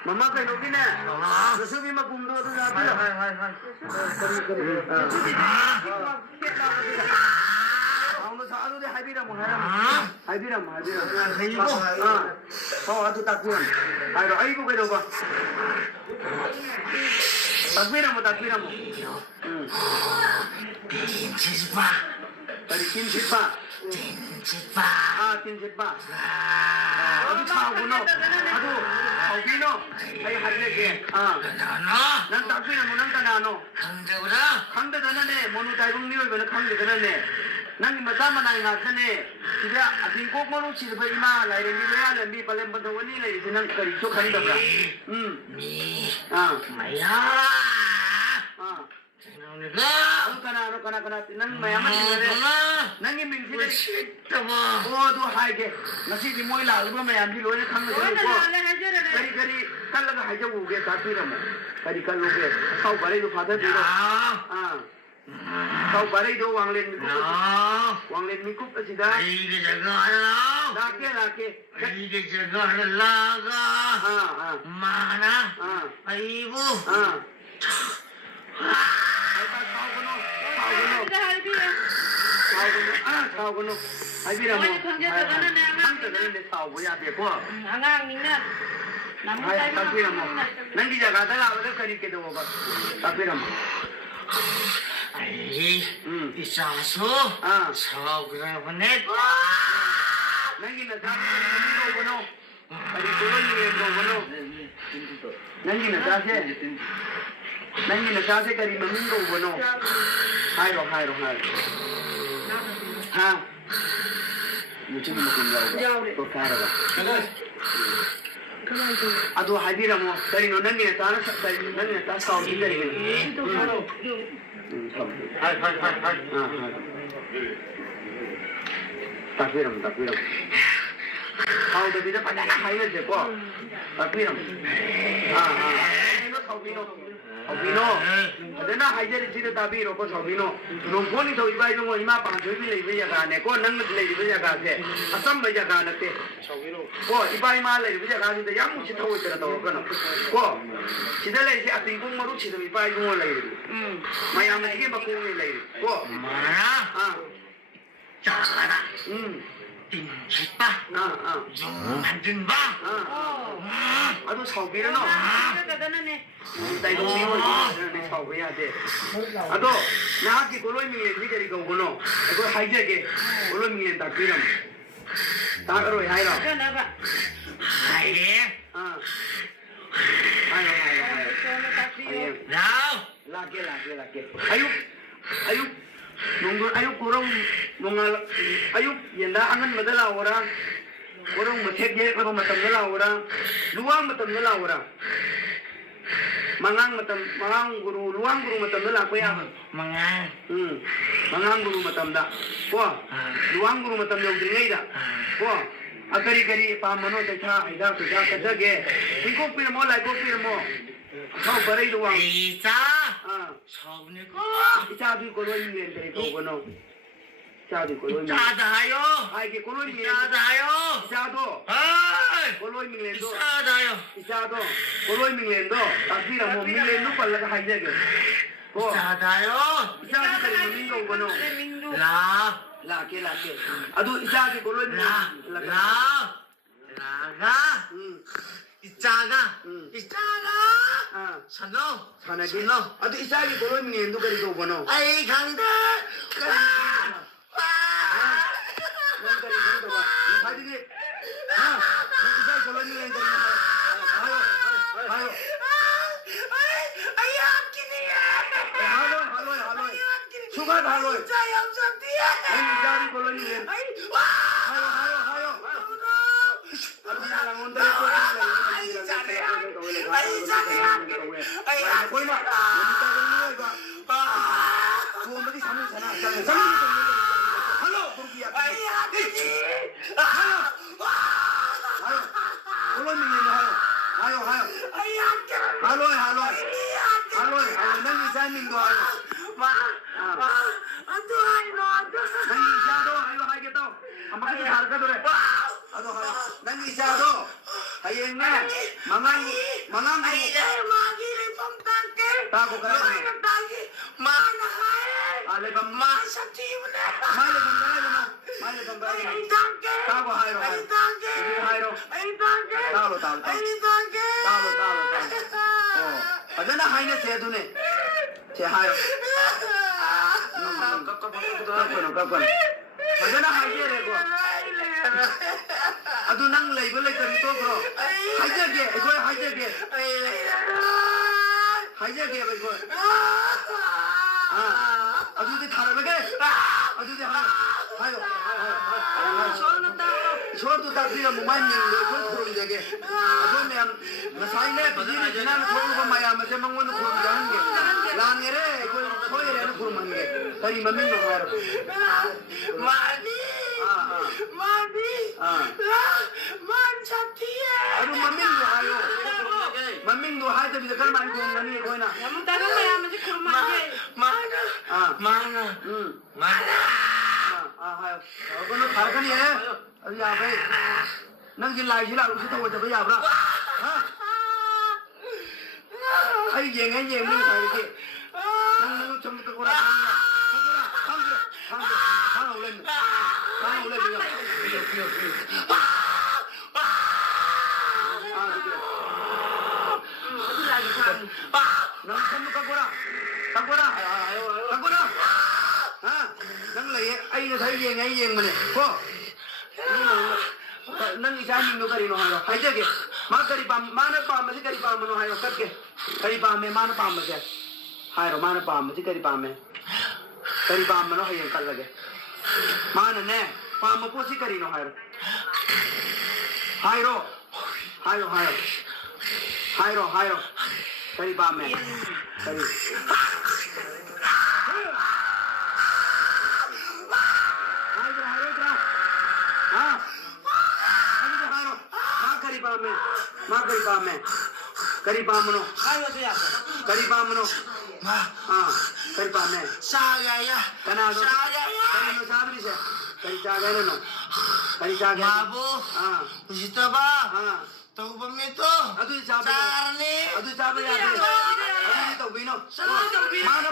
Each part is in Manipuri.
Mama kay Logi na. Gusto mo magumdo doon natin. Hay. Ang sa ano de haybira mo haybira. Hayigo. Ato takbiran. Ayo kay Logi. Takbiran mo. Tinchitpa. Tadi kinchitpa. Tinchitpa. Ato tawag no. Ato Augino, ay hadlege. Nang takbiran mo nang tanano. 강대잖아네. 모노 다이봉 니오이베는 강대잖아네. 난 맞아만 나이 나서네. 지가 아직 꼭 모노 치르바 이마 라이레 미래야 렘비 발렘 번더원이 라이레 지난 거리 쪽 한다가. 마야. Kana nang mayaman ni nang iming sila do haige nasi di moi la ba mayam di lo ne khang ko kari kal ga haije u ge ta pi ram kari kal lo ge sau bare do father di do sau bare do wanglen mi kup asi da ai ge jaga lake ai ge jaga laga mana ai bu 사오고노 아이비라모 한때는 사오고야 되고 아강이는 아이비라모 난기자 가다가 어디 거리게도 봐 아이비라모 ai isaso saogra bonet 난기는 사오고노 아니 그런이에요 난기는 사세 거리 먹는 거고노 하이로 हाँ मुझे भी मकुन तो क्या रहा अदो हाजिर हम करी नो नंगी ने ताना सकता है नंगी ने ताना साउंड इधर ही तो करो हाय ताकबीरम हाउ तो बिना पता हाय ले से को ताकबीरम Obino, adana hajar sini tapi roko obino. Nongkoni to ibai nongo ima panjoi bi lei beja kane, ko nang lei beja kase, asam beja kane te. Ko ibai ma lei beja kase te yang muci tahu cara tahu kan? Ko, cida lei si ating kong maru cida ibai nongo lei. Mayam lagi bakung lei. Ko, mana? Cara. Tinchitpa. Manjunba. Aduh saubira no. Dai dong ni woi ni saubaya de. Aduh, nah ki koloi mi ni dari kau kono. Aku haije ke koloi mi tak piram. Tak karo hai lo. Kenapa? Hai. Ayo. Nào. Laki. Ayo. Nunggu ayo kurang nungal ayo yenda angan madala orang kurang macet je kalau matam madala orang luang matam madala orang mangang guru luang guru matam madala apa ya mangang guru matam dah luang guru matam yang tinggi dah akari pamano techa ida techa kerja ke ikut pirmo lagi ikut pirmo kau berai luang Isa. Sauni ko. Isa di koloi mi dari kau kono. Isa di koloi mi. Isa dayo. Hai ke koloi mi. Isa dayo. Isa do. Hai. Koloi mi lendo. Isa dayo. Isa do. Koloi mi lendo. Tapi ramu mi lendo pala ka hai jaga. Ko. Isa dayo. Isa di koloi mi kau kono. Laki. Aduh isa di koloi mi. Laga. Isaga. Sano. Sanagi. Aduh isa di koloi mi lendo kari kau kono. Ai khangda. Tadi ni. Isa di koloi mi lendo. Ayo. Ay akini. Halo. Sugar halo. Sayang Satya. Ay isa di koloi mi lendo. Ay. Hayo. Aduh langon dari ko. Ay Satya. Ay Koy ma. Kita dulu ba. Ko mati samin sana. Halo, Turkiya. Ay akini. Hayo. Koloi mi lendo hayo. Ay akini. Halo. Nang isa min do hayo. Ma. Ando ay no. Nang isa do hayo hay kita. Amaki harga do re. Ado hayo. Nang isa do. ꯍꯌꯦꯡꯅꯦ ꯃꯉꯥꯡ ꯑꯩꯗ ꯃꯥꯒꯤ ꯂꯩꯐꯝ ꯇꯥꯛꯀꯦ ꯇꯥꯛꯎ ꯀꯔꯥꯏꯗꯅꯣ ꯂꯣꯏꯅ ꯇꯥꯛꯀꯦ ꯃꯥꯅ ꯍꯥꯏꯌꯦ ꯂꯩꯐꯝ ꯃꯥ ꯁꯥꯊꯤꯕꯅꯦ ꯃꯥꯏ ꯂꯩꯐꯝ ꯀꯔꯥꯏꯗꯅꯣ ꯃꯥꯏ ꯂꯩꯐꯝ ꯀꯔꯥꯏꯗꯅോ ꯑꯩ ꯇꯥꯛꯀꯦ ꯇꯥꯛꯎ ꯍꯥꯏꯔꯣ ꯑꯩ ꯇꯥꯛꯀꯦ ꯑꯗꯨꯗꯤ ꯍꯥꯏꯔꯣ ꯑꯩ ꯇꯥꯛꯀꯦ ꯇꯥꯛꯎ ꯑꯩ ꯇꯥꯛꯀꯦ ꯑꯣ ꯐꯖꯅ ꯍꯥꯏꯅꯁꯦ ꯑꯗꯨꯅꯦ ꯁꯦ ꯍꯥꯏꯔꯣ ꯀꯞꯀꯅꯨ ꯐꯖꯅ ꯍꯥꯏꯖꯔꯦꯀꯣ ꯑꯗꯨ ꯅꯪ ꯂꯩꯕ ꯂꯩꯇꯕꯤ ꯇꯣꯛꯈ꯭ꯔꯣ ꯍꯥꯏꯖꯒꯦ ꯑꯩꯈꯣꯏ ꯍꯥꯏꯖꯒꯦ ꯍꯥꯏꯖꯒꯦꯕ ꯑꯩꯈꯣꯏ ꯑꯗꯨꯗꯤ ꯊꯥꯔꯛꯂꯒꯦ ꯑꯗꯨꯗꯤ ꯍꯥꯏꯌꯣ ꯏꯁꯣꯔꯗꯨ ꯇꯥꯛꯄꯤꯔꯝꯃꯨ ꯃꯥꯏ ꯃꯤꯡꯗꯣ ꯑꯩꯈꯣꯏ ꯈꯨꯔꯨꯝꯖꯒꯦ ꯑꯩꯈꯣꯏ ꯃꯌꯥꯝ ꯉꯁꯥꯏꯅꯦ ꯄꯤꯖꯤꯅ ꯊꯣꯛꯂꯨꯕ ꯃꯌꯥꯝ ꯑꯁꯦ ꯃꯉꯣꯟꯗ ꯈꯨꯔꯨꯝꯖꯍꯟꯒꯦ ꯂꯥꯟꯒꯦꯔꯦ ꯑꯩꯈꯣꯏ ꯁꯣꯏꯔꯦꯅ ꯈꯨꯔꯨꯝꯍꯟꯒꯦ ꯀꯔꯤ ꯃꯃꯤꯡꯅꯣ ꯍꯥꯏꯔꯣ 마니 만 잡티에 ꯑꯗꯨ ꯃꯃꯤꯡꯗꯣ ꯍꯥꯏꯌꯣ ꯃꯃꯤꯡꯗꯣ ꯍꯥꯏꯗꯕꯤꯗ ꯀꯔꯝꯍꯥꯏꯅ ꯈꯨꯔꯨꯝꯒꯅꯤ ꯑꯩꯈꯣꯏꯅ 마나 하요. 그거는 다르거니 해. 야, 배. 넌 길 라이지 라고 싶다고 해도 야, 브라. 아이, 얘네 얘네 다르게. 넌 전부 다 거라. 하나 올래. 넌 전부 깎고라. 넌 lấy ai thấy gì ngay gì mà này cô nâng cái trái mình nó cái nó hay hay chứ kì má cái má nó pam mà chứ cái pam mà nó hay cắt kì cái pam mày má nó pam mà chứ hay rồi má nó pam mà chứ cái pam mà nó hay cắt lagi má nó nè pam mà cô chứ cái nó hay rồi cái pam mày cái करी पामनो करी पामनो हाँ करी पामे 사가야 कनाडो 사가야 कनाडो साधु से करी चागे नो करी चागे 마부 हाँ 우시다바 हाँ 도범미도 अदु चाबे 짜르니 अदु चाबे याद अदु तो बिनो माना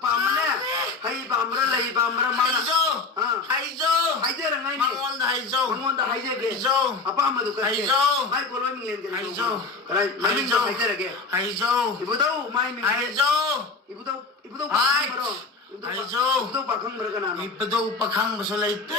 पामने हई पामरा लई पामरा माना 하이조 हाँ 하이조 हाइजे रंगाई 망원다 하이조 मंगोंदा हाइजे के 하이조 apa मधु कर हाइजो माई बोलो मिलेन के हाइजो कराई ममिंग जो हाइजे रगे 하이조 इबुदौ माई मिंग 하이조 이부도 아이, 박항 알죠. 이부도 박항 그러거나 이쁘도 오빠강 무슨 레이트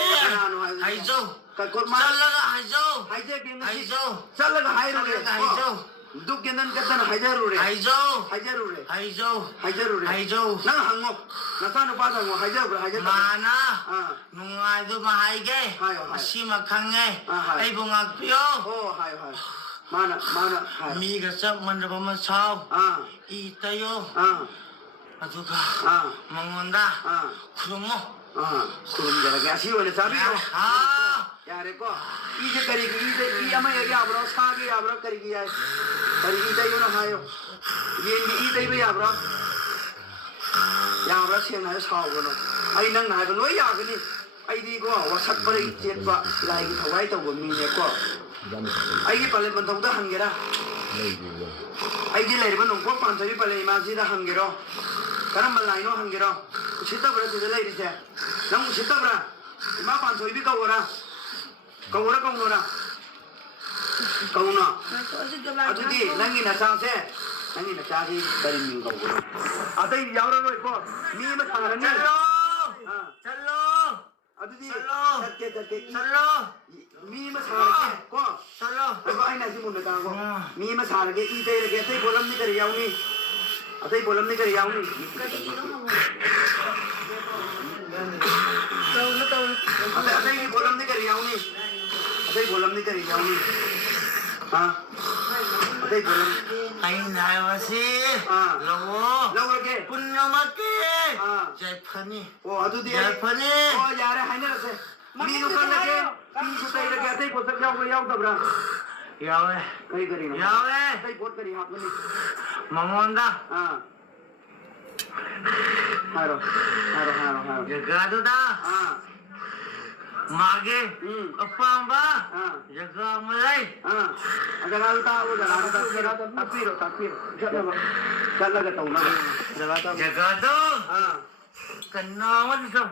하이조 그걸 잘라가 하이조 하이제 비는 하이조 잘라가 하이로래 하이조 두께는 갔다는 하이자루래 하이조 하이자루래 하이조 하이자루래 하이조 난 항목 나사는 빠져고 하이자루 하이자 많아 아 농아도 마하이게 하요, 하요. 심각한게 아, 하요. 아이봉학비요 오 하요 많아 하요 미가 썩 먼저 보면 사오 아 이따요 아 아두가 아 먹는다 아 그러모 아 그럼 저렇게 아쉬워네 사비로 아 야래거 이제 거리기 이제 이 아마 여기 아브로 사기 아브로 거리기 야 거리기 이제 요나 하요 얘기 이제 왜 아브로 야브로 생나요 사오고는 아이 난 나도 왜 야그니 아이디고 와삭 버리 jet바 라이기 더와이 또 보미네고 아이기 빨리 번통도 한 개라 아이기 레이번 농고 반터리 빨리 마시다 한 개로 그럼 라이노 한 개로 시다 버려 들 레이리세 난 시다 버려 마 반터리 비가 오라 कौरा कौनोरा कौनो अदुदी नंगी नचासे नंगी नचासी करी मिंग कौरा अतई यावरा रो को मी म थारनी 찰로 हां 찰로 अदुदी चलो। तके 찰로 मी म थारके को 찰로 अगो आइना सि मुन ता को मी म थारके ई ते लगे तई बोलम नि करी याउनी अतई बोलम नि करी याउनी अतई बोलम नि करी याउनी अतई बोलम नि करी याउनी हां अतई बोलम 아이 나와시 아. 러고 लौरके 분노맞게 아. 제파니 ओ अदुदी 제파니 ओ यार हाइना रसे मी नु कर लगे मी सुतई लगे तई पोसक याउ दबरा 야외 कई करी ना 야외 तई पोत करी हाथ में 망원다 हां हारो 여가도다 हां मागे अपांबा Ah. जगह मलाई Ada kalau tahu jalan tapiro. Jalan ke tahu nama. Jalan tahu. जगह तो कन्नावन तो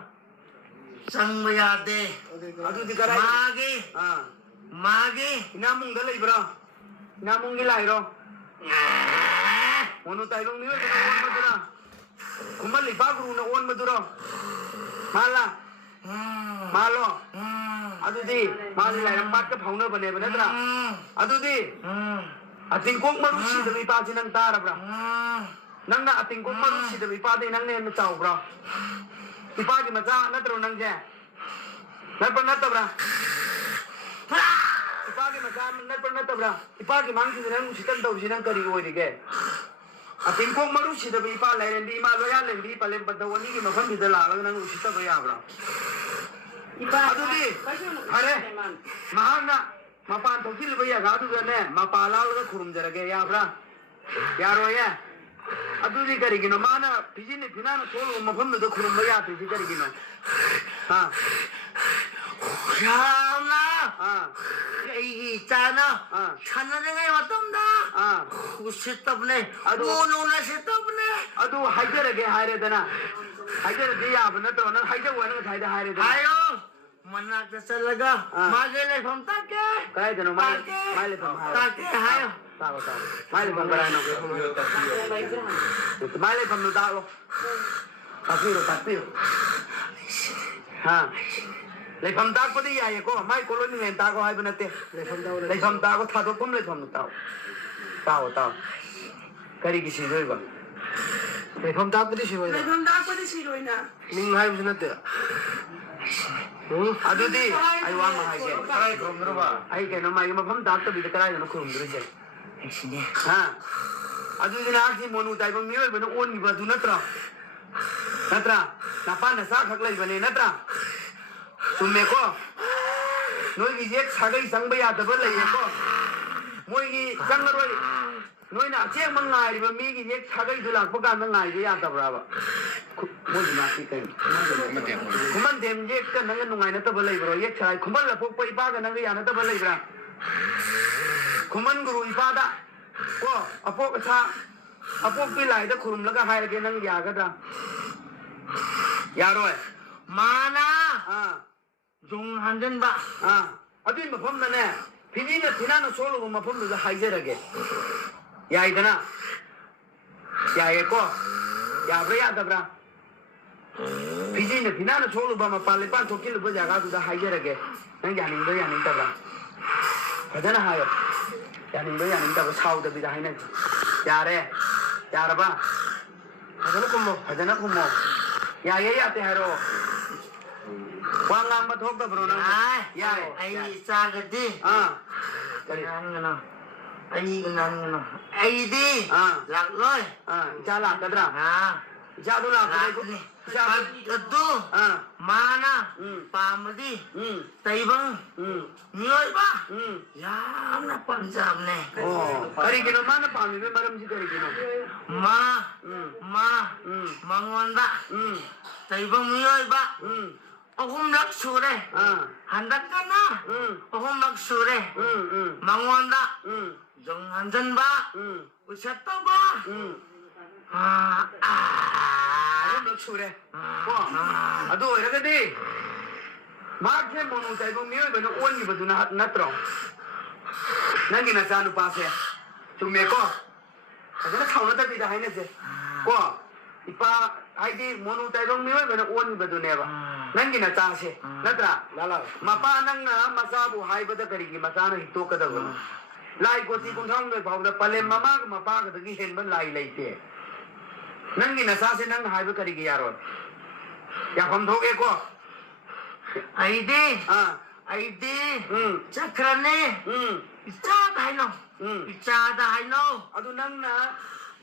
संग यादे Aduh dikarai. मागे मागे Inamung dalay bro. Inamung gilay bro. Ono tayo bang niyo kung on madura. Kumali bagro na on madura. Mala. Malo. Aduh di. Mali lay ang pat ka pauna bane bane tra. Aduh di. Ating kong marusi dami pa sinang tara bro. Nang na ating kong marusi dami pa din nang na tao bro. Ipagi maca na tro nang je. Nagpanata bro. Ipagi maca nagpanata bro. Ipagi mangsi nang sitan daw sinang kari ko dige. Ating kong marusi dami pa lay hindi maloya lendi palem padawani ki mafam bidala nang usita ba ya bro. Aduh di. Are. Mahana. Mapan thokil ba ya gadu ne mapala la khurum jarage ya bro. Yaro ya. Aduh di kari gino mana pijini pinana solo mafam do khurum ba ya piji kari gino. Ha. शाना Ah. चाना Ah. छाना देंगे मतंदा Ah. उससे तब ने Aduh. नूना से तब ने Aduh hajarage haire dana. Hajarage ya bana to na hajar wana thaida haire dana. आयो मन्ना कैसा लगा हाँ। मागे ले फमता के Kaya dano male pam haire. ताके हायो Tago. Male pam barano. Male pam no tago. Tapiro. Ha. Leifam tag ko di ay ko. Mai kolon ni ngenta ko hay banate. Leifam tag ko thado pum leifam no tao. Tao. Kari ki sidoi ba. Leifam tag ko di sidoi. Leifam tag ko di sidoi na. Ning hay banate. Adu di ay wa ma hay ke. काय घुमरो बा Ay ke no mai ma pham tag to bi ta karai no khum dure je. इसने Ha. Adu di na si monu tai bang ni ba no on ni ba du natra. Na pa na sa khak lai ba ne natra. Summe ko. Noi gi yek sagai sang ba ya da ba lai ko. Moi gi sang roi. Noi na che mang ngai ba mi gi yek sagai du lak pa ga na ngai ya da bra ba. Moi gi na si kai. Kuman dem yek ka nang nu ngai na ta ba lai bro yek sai kuman la pok pa ipa ga nang ya na ta ba lai bra. Kuman guru ipa da. Ko apok cha apok pi lai da khurum la ga hai ge nang ya ga da. Ya roi. माना Ah. जोंग हंजन बा अदुई मफमदने फिजिना थिनाना सोलो मफमदुदा हाइजरगे याइदना यायको याब्रा यादब्रा फिजिना थिनाना सोलो बमा पाले पा थोकिल ब जगा दुदा हाइजरगे नंग यानिंग तब्रा फजना हायो यानिंग तब साउद बिदा हाइना यारे यारबा फजना कुमो याये याते हारो Wangang bathok da bro na. ai sagadi nangno ai nangno ai di lak loi Jala kadra. Jadu la kadai. Jadu mana pamadi taibang nioi ba yamna panjab ne Oh, kari gino mana pami be maram ji kari gino. ma mangonda taibang nioi ba Ahum lak sure handak kana ahum lak sure mangonda jong hanjan ba usata ba Ahum lak sure. Ko. Adu iragadi. Marke monu tai bang nioi be no on gi baduna natro. Nangi na sanu pase. Tumme ko. Adana thauna ta bi da haine se. Ko. Ipa haidi monu tai bang nioi be no on gi badune ba. Nangi na tase. Natra. Lala. Mapa nang na masabu haibada karigi masana hito kada gulu. Lai ko ti kung thang noi phawda pale mama ka mapa ka dagi hen ban lai laite. Nangi na sase nang haiba karigi yaro. Ya pham thoke ko. aidi aidi chakrane icha da haino Adu nang na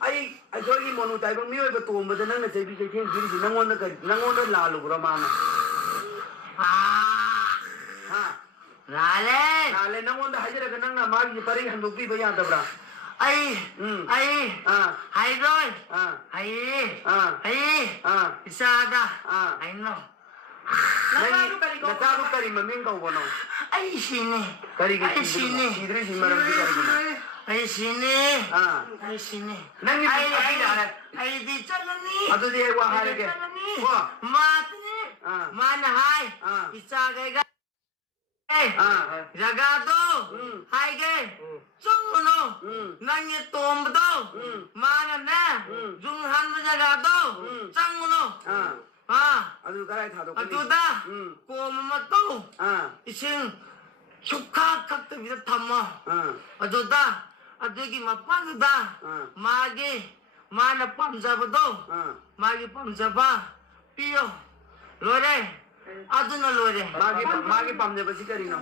ai jogi monu tai bang mioi ba tom ba nang na sei bi sei theng giri si nangon da lalu bro mana. Ha. Lale nangon da hajira ka nang na magi pari handuk pi ba ya da bra. ai hai rồi Ah. ai isa da haino नचादु करी ममिंग कौबनो आई सीने करी सीद्री सिमरम की करी आई सीने आई सीने नंगी आई जाने आई दी चलनी अदु दे वा हारगे वा मातने मान हाय इच्छा गएगा जगह तो हाय गए चुनो नंगे तोंबदो मान ने जुंगहान जगह तो चंगनो अदु कराई था तो अदुदा कोम मतो इसिंग सुखा खत बिद थम्मो अदुदा अदुगी मपानदा मागे माना पमजबदो मागे पमजबा पियो लोरे अदुना लोरे मागे पमजबसी करिनो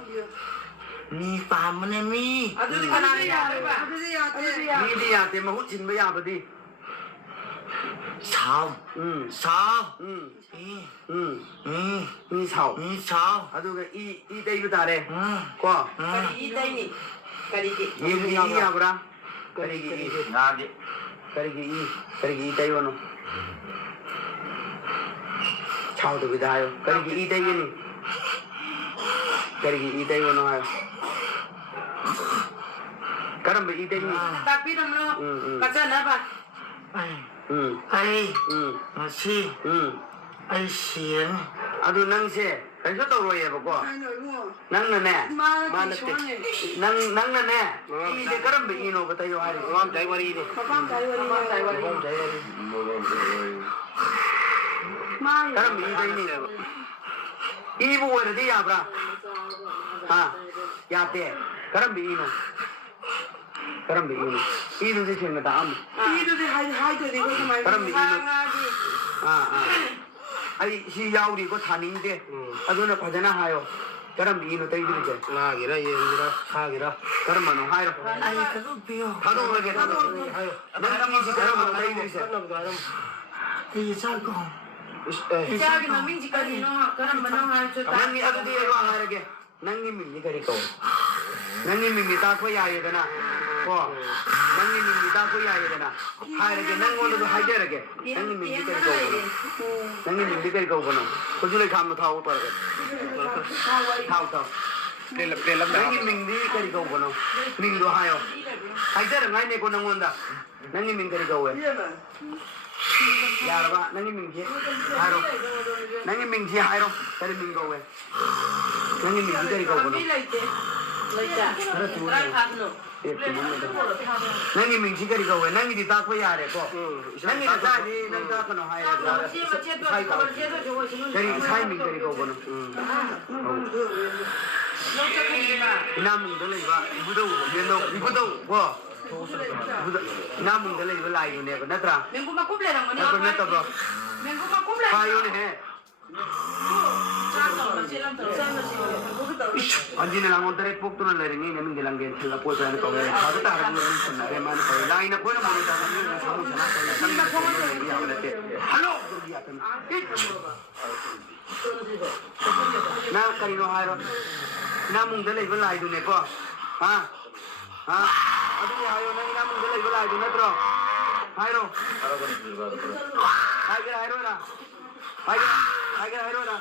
मी पामने मी अदुदी कनाने यारेबा अदुदी दी याते महु छिनबे याबदी साव साव मी साव मी साव अदुगा ई दैबु तारे को करी ई दैनी करी के ई याबरा करिगी ई नागे करिगी ई दैवनो छाव तो विदायो करिगी ई दैयनी करिगी ई दैवनो आयो करम ई दैनी तापी नमलो कचा ना बा आई सी आई सीन अदु नंगसे कइसो तौरोयेबको नंगने मानते नंगने ई जे करम इनो बतायो हारी माम जायवरी ने पापा जायवरी करम ई दैनी ई बु वरदी याब्रा हां याते करम इनो ई दुजे छेंगा ताम ई दुजे हाय तो देखो समाय करम इनो आई सी याउरी को थानिंगदे अदुना फजना हायो करम इनो तैदिजे लागिरा येगिरा खागिरा करमनो हायो आई कदो पियो थादो लगे थादो हायो नंगी सी करम तैदिजे ई साको जागी मम्मी जी करी नो करम बनो हाय तो नंगी अदुदी एवा हारगे नंगी मिमी करी को नंगी मिमी ता को यायेदना को नंगी मिमी ता को यायेदना हारगे नंगोंदो हाइजेरगे नंगी मिमी करी को नंगी मिमी करी को बनो कुजुले खाम थाओ परगे थाओ पेलम नंगी मिंगी करी को बनो मिंगो हायो हाइजेर ngai ne ko nangonda नंगी मिंग करी को वे यारबा नंगी मिंगी हारो नंगी मिंगी हारो करी मिंगो वे नंगी मिंगी करी को बनो नंगी मिंगी करी को वे नंगी दी ताको यारे को नंगी दा जादी नंग दा कनो हायरे साई का करी साई मिंग करी को बनो ina mung da lei ba ibudo yendo ibudo wo ina mung da lei ba lai yo ne ba natra mengu ma kuble na na ba natra ba mengu ma kuble ha yo ne he cha to ma chelam to sa na si anjine lang on tere pok tu na lei ni ne ming gelang gen thela po ta ne ko ha da ta ha ni sun na re man ko lai na ko na mo ta ni na samu sana ta na kan na ya ba te hello ya ta na kari no ha ro na mung da lei ba lai du ne ko ha adu hayo na ina mung da lei ba lai du na tro hairo hairo na hairo na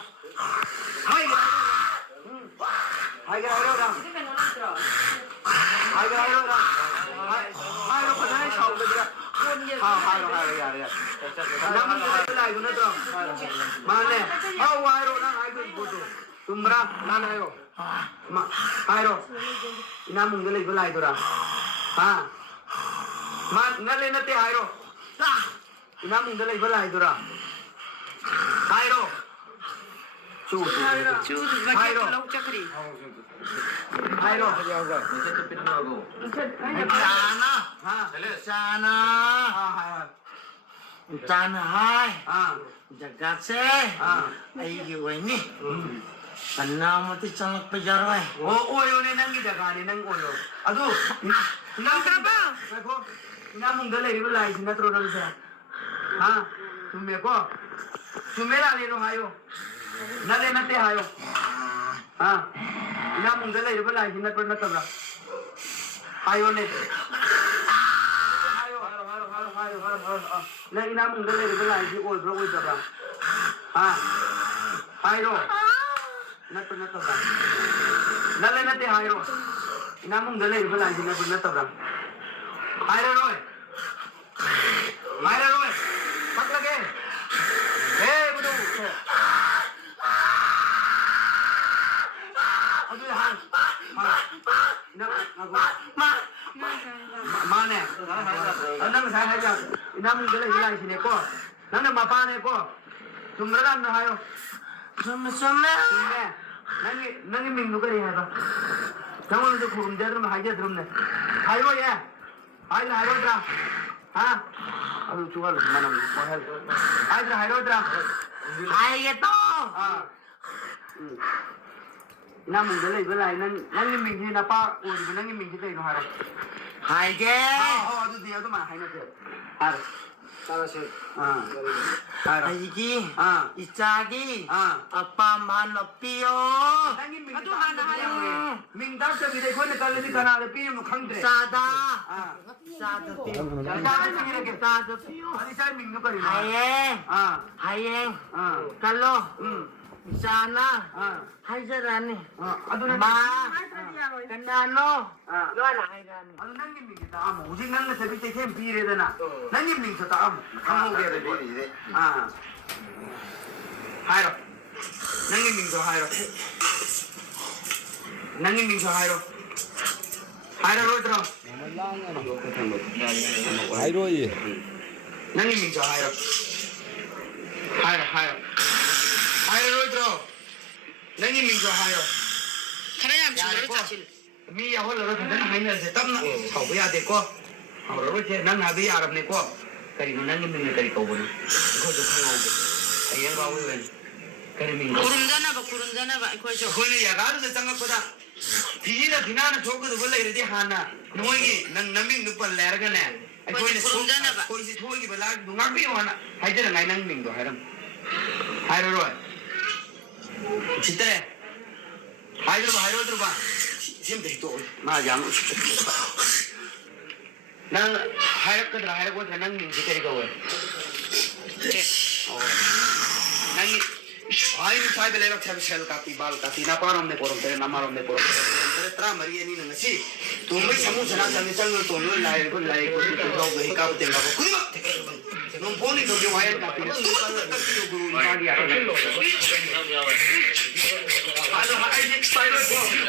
hairo pa na chau da ga hairo ya na mung da lei ba lai du na tro ma ne hairo na hairo bodo tumra na hairo ma hairo ina mung da lei ba lai du ra ha ma ngale na te hairo ina mung da lei ba lai du ra hairo chu hairo lau chakri hairo sana ha sana ha sana hai ha jagat se ai gi wani kanna mati chalak pe jarwai oyo ne nangi jaga ne nang oyo adu nang ka ba ko ina mung da lei ba lai sin na tro na se ha tume ko tumera le no hayo na le na te hayo ha ina mung da lei ba lai sin na tro na tabra hayo ne hayo na ina mung da lei ba lai si oi bro oi tabra ha 하이로 나또 나또다 나래 나때 하이로 나몽 들래 이거 라이지 나 나또다 하이로로이 하이로로이 박라게 에 부두 어디 한 마네 너는 잘 하자 나몽 들래 이거 라이지 거 너는 마파네 거 तुम्हारा नाम है समय नंगे मिंगू करी है तो तमों तो खूब देर में हाइजे धर्म ने हाइरो ये हाइरो ड्रा हाँ अब चुका लो मना हाइरो ड्रा हाइगे तो हाँ ना मुझे ले बोला नंगे मिंगी ना पा और नंगे मिंगी तो इन्हों हारो हाइगे हाँ तो दिया तो मैं हाइना थे हार 아이기 이짜기 아빠 만어삐요 아주 하나요 민답자 비대 권에 깔리지 가나를 삐면 강대 싸다 싸다 삐요 싸다 삐요 아니 잘 민노 거리 하행 하행 깔로 sana 하이자라니 아두나 마 간나노 요나 하이라니 아두 nangi mingi ta am 오직 nangi 세비 때 캠 비레잖아 nangi mingi 다 am 한국에 돼 하이로 nangi mingi 하이로 nangi mingi 하이로 하이로 로드로 하이로이 nangi mingi 하이로 하이로 하이로 로드로 nangi mingi 하이로 사람 지금 자실 mi ya wala ro tan hai na se tam na khau ya de ko ro ro che nang na bi arab ne ko kari no nang min ne kari ko bon ko jo khang au ge ayang ba wi wen kari min ko 구름자나 봐 이거죠 ko ne ya ga ru se chang ko da bi na bina na chok ko bol lai de ha na no gi nang naming nu pal ler ga ne ai ko ne so ko si thoi gi bala du ngak bi wa na hai de ngai nang min do hai ram hai ro ro chitre hai ro ba 지금 또 나양 난 하얗거든 하얗고 난 민지 때리고 왜 난이 아이 사이드 레벨 참 셀 카피 발 카피 나 파람네 포럼테 나 마람네 포럼테 트라 머리에 니는 것이 동물 참고 전화 전에 장을 돈을 라이고 라이고 또 거기 까부대 가고 그리고 넌 보니 저기 와야 카피 또 그루 나디야 아주 하이직 스파이럴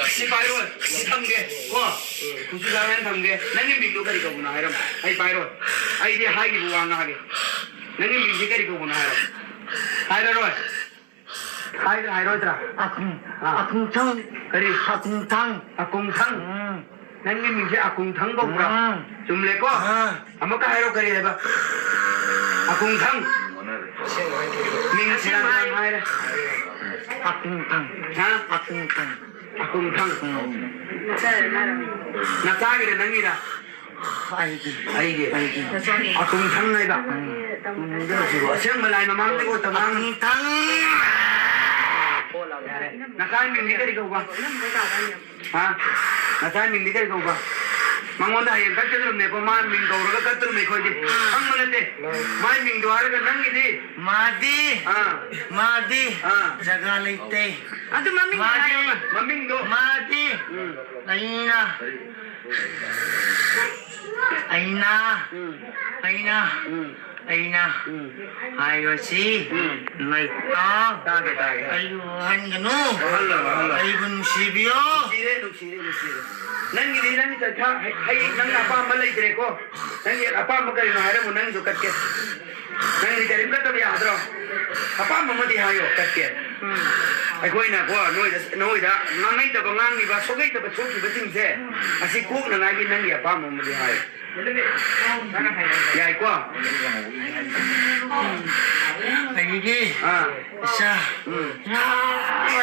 스파이럴 삼개 와 구주자면 삼개 나는 민도까지 거구나 이런 아이 파이럴 아이디 하기 부왕하게 나는 민지까지 거구나 이런 하이럴 하이럴더라 아궁탕 그리 아궁탕 아궁탕 나는 민지 아궁탕 거구나 좀 내고 아무까 하이럴 그리 해봐 아궁탕 민지랑 하이럴 아궁탕 하 아궁탕 아궁탕 나 짜기래 낭이라 아이게 아궁탕 나이가 생물 나이 마망 되고 또 마망 나 짜이 민디 그리 거 봐. 하? 나 짜이 민디 그리 거 봐. 망원다 이 같은 내 보만 민도 우리가 같은 내 거지. 한번에 마이 민도 하르가 낭이지. 마디 마디 자가 레이테 아주 맘이 마민도 마디 아이나 아이나 아이나 아이나 아이것이 나이다 아이고 한근우 아이고 누시비요 누시래 nangi nangi ta tha hai nang apa ma lai dire ko nangi apa ma kari no hare mo nangi jo kat ke nangi kari ma ta ya adro apa ma ma di hayo kat ke ai koi na ko noi da nangai da bangang ni ba so gai da ba so ki ba ting se asi ko na ngai nangi apa ma ma di hayo ya ko 아이기 자 야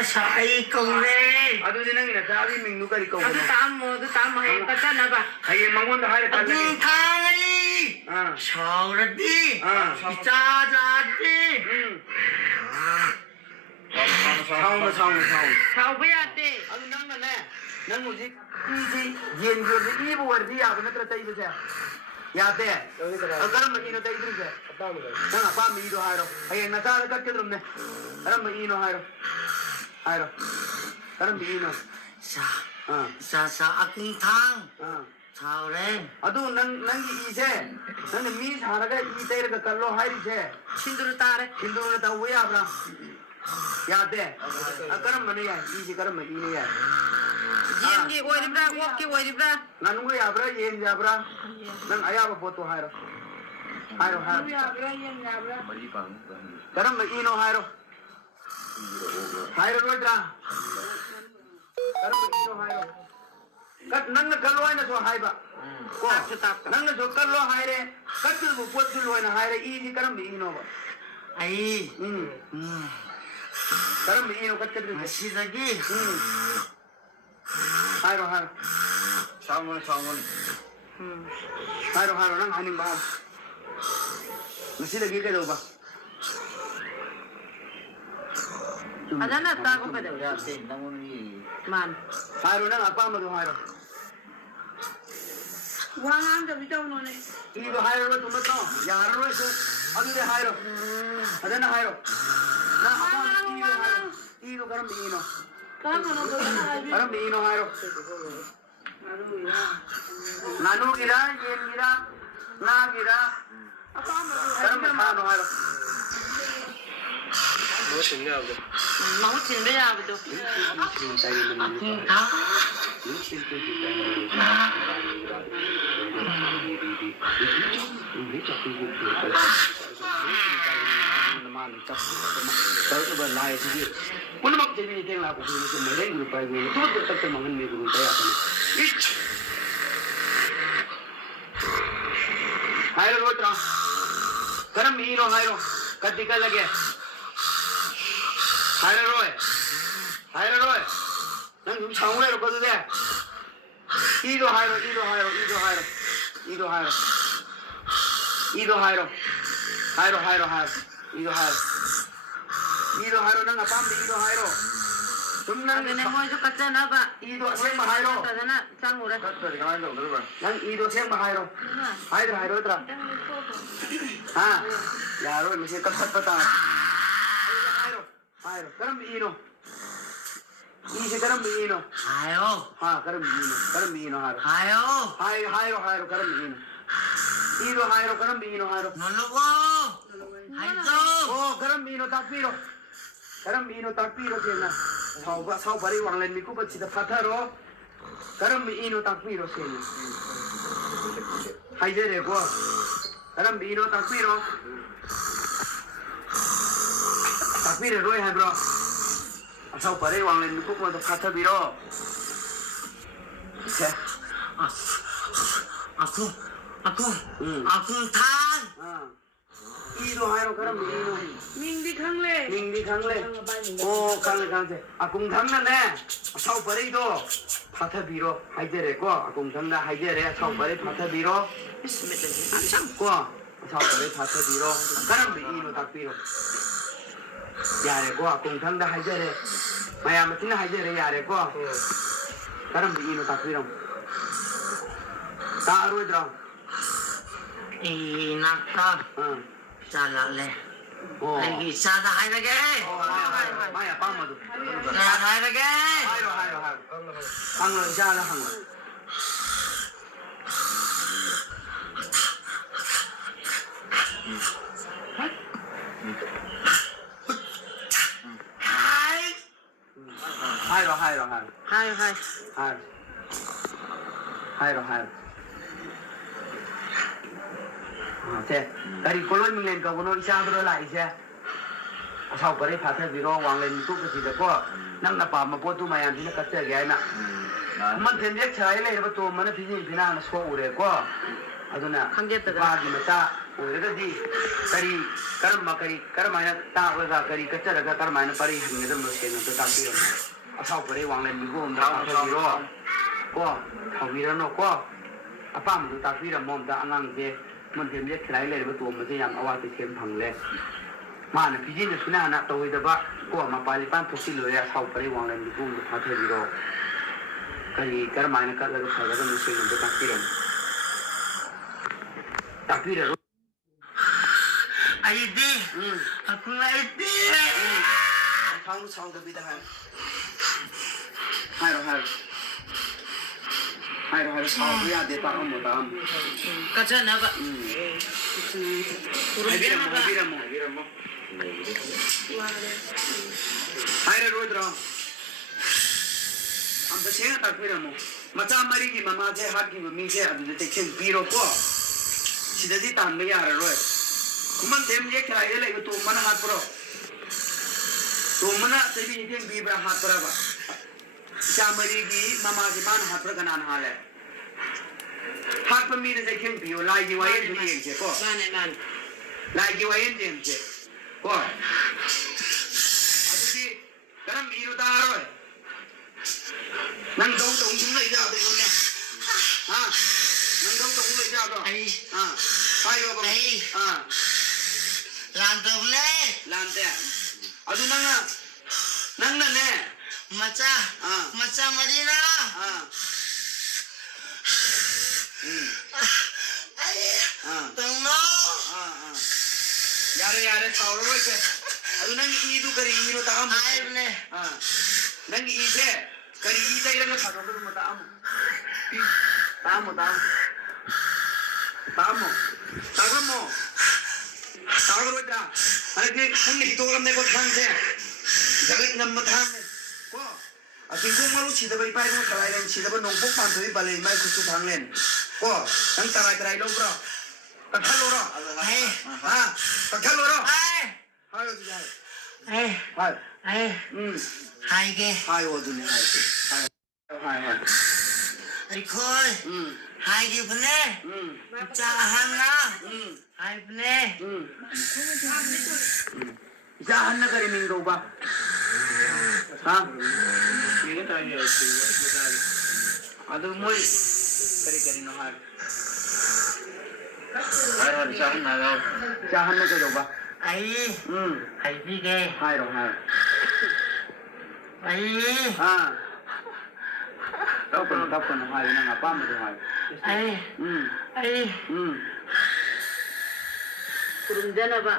사이 공래 adu de nangi na ta bi ming nu kari ko 아주 땀 해. 빠잖아 봐. ai mangon da hare kal ke 탕이 샤오라디 짜자디 사우 사오해야 돼. adu nang na ne nang mu ji yen jo de ibu war di ya na tra tai ba याते अगर महीनो तो इधर से ना पाम मीरो हारो अये नचा कर के तुमने अरे महीनो हारो अरे महीनो सा akung thang chao ren अदु नंगी इसे नंगे मी सारा का इतेर का कल्लो हारी से 신도를 따래. हिंदू तो हुए आपला याते अगर मने यार इसे कर महीने यार 이엠기 오이리브라, 오케 오이리브라. 나누고 야브라 예 야브라 난 아야바 보토 하이로 야브라, 이엠 야브라. 그럼 이노 하이로 로드라 그럼 이노 하이로 नंग कल्लो है ना तो हाई बा को नंग जो कल्लो हाई रे कच्चे वो पोचुल है ना हाई रे इजी करम इनो बा ai करम इनो कच्चे रे masidagi हाइरो samon हाइरो नंग हानि बा मसी लगी के दो बा 아잖아, 따고 가자. ya sin namuni 만. हाइरो नंग अपा मदो हाइरो 왕한테 비자오노네. 이거 하이로 좀 더. 야로 해서 어디에 하이로. 어디나 하이로. 나 이거 그럼 이노. 그럼 이노 하이로. 나누기라 얘기라 나기라. 그럼 하노 하이로. 너무 진대야 아버도. Punak jadi ni tengah aku punya tu mereka guru pai guru tu betul betul mangan ni guru saya tu. Hai lo rotra, kerana mino hai lo, ketika lagi. Hai lo roy, nang jum changul lo kau tu deh. Ido hai lo, nang apa ambil ido hai lo. Tumnang 근데 뭐 이거 같잖아 봐. ido siapa hai lo? 같잖아. 짱오래. Nang ido siapa hai lo? Hai lo rotra. Ha, ya lo mesti ketat petang. Hai lo, kerana ino. Isi kerana ino. hayo Ha, kerana ino hai lo. hayo Hai lo kerana ino. Ido hai lo kerana ino hai lo. nolugo hayo Oh, kerana ino tak piro. Kerana ino tak piro sih sau bari wang lain miku pasti dapat tharo. Kerana ino tak piro sih. Hai je deh gua. Kerana ino tak piro. Tak piro roy hai bro. Sau bari wang lain miku pasti dapat tharo. Okay. akung thang 이도 하이로 그럼 이도 민디 강래. 닝디 강래 오 강래 아궁 강래네 사우 버리도 파타 비로 하이데레고 아궁 강래 하이데레 사우 버리 파타 비로 고 사우 버리 파타 비로 그럼 이도 딱 비로 야레고 아궁 강래 하이데레 마야마티나 하이데레 야레고 그럼 이도 딱 비로 다 아루드라 inaka sala le lagi sada hai lagi 마야 빵마도 sada hai lagi 하이로 항로 샤라 항로 하이로 thế dari kolon milen ka wono isa bro la isa sau pare phatha biro wang len tu ka si da ko nang na pa ma po tu ma yan ni ka che ga na man them ye chai le ba to man phi ni bina na so ure ko aduna ba gi ma ta ure ga di kari ma na ta wa ga kari ka cha ga kar ma na pari hin ne mo se na ta ti sau pare wang len ni ko ma phatha biro ko thau biro no ko apa ma ta biro mom da angang jeมันเทียมเรียกใครเลยว่าตัวมันจะยังเอาว่าจะเทียมพังเลยมาเนี่ยพี่จีนสุนัขนะตัวเดียวบ้าก็มาปาลิปันทุกสิ่งเลยเขาไปวางเลยมีกุ้งมาเทียมโรก็ยีกระมังก็เลยก็ใส่แล้วก็มีสิ่งที่ตั้งที่เดิม तापीरो आइदी अकुला आइदी साउंड द बिदा हाय साउंड या देता हम बताम कच्चा ना बा बिरमो हाय रोद्रो हम तो सेंग तापीरो मचा मरी की ममा से हाथ की मम्मी से अब टेक्शन पीरो को सिद्धि तान में यार रोय कुमन देम ये खराये ले तो मन हाथ प्रो तो मना से भी ये बीबरा हाथ प्रो बा चामरी की ममा की मान हाथ प्रो कनान हाल है हाथ पर मीरे से टेक्शन पीरो लाई की वाये तो ये से को लाई की वाये तो ये से को अभी करम मीरो तारो है नंग दो तो उन्हीं ले जाते हो ने हाँ नंग दो तो उन्हीं ले जाते हो हाँ हाय बाबा हाँ लांते अदु नंग ने मचा मरीना यारे थावरो वैसे अदु नंग ईदु करी ईरो ताम नंग ईसे करी ईदा इरंग थावरो को तामो तागरोटा अरे कि कुन हितो गमने को थांग से जगत नम थांग को अति को मारू छिदबा इपाय को खलाय लेन छिदबा नोंपो पांथोई बाले माय खुसु थांग लेन को नंग तराय लो ब्रो कथलो रो हां कथलो रो हाय हाय के हाय ओ दुने हाय अरे खोय हाय के बने चाहना हाय बने जाहन करे मिंग दो बा हां ये ताई अदु मोय करी नो हाय जाहन के दो बा आई भी के हाय आई हां tapon हाय ना apa mo hi I kurung jana ba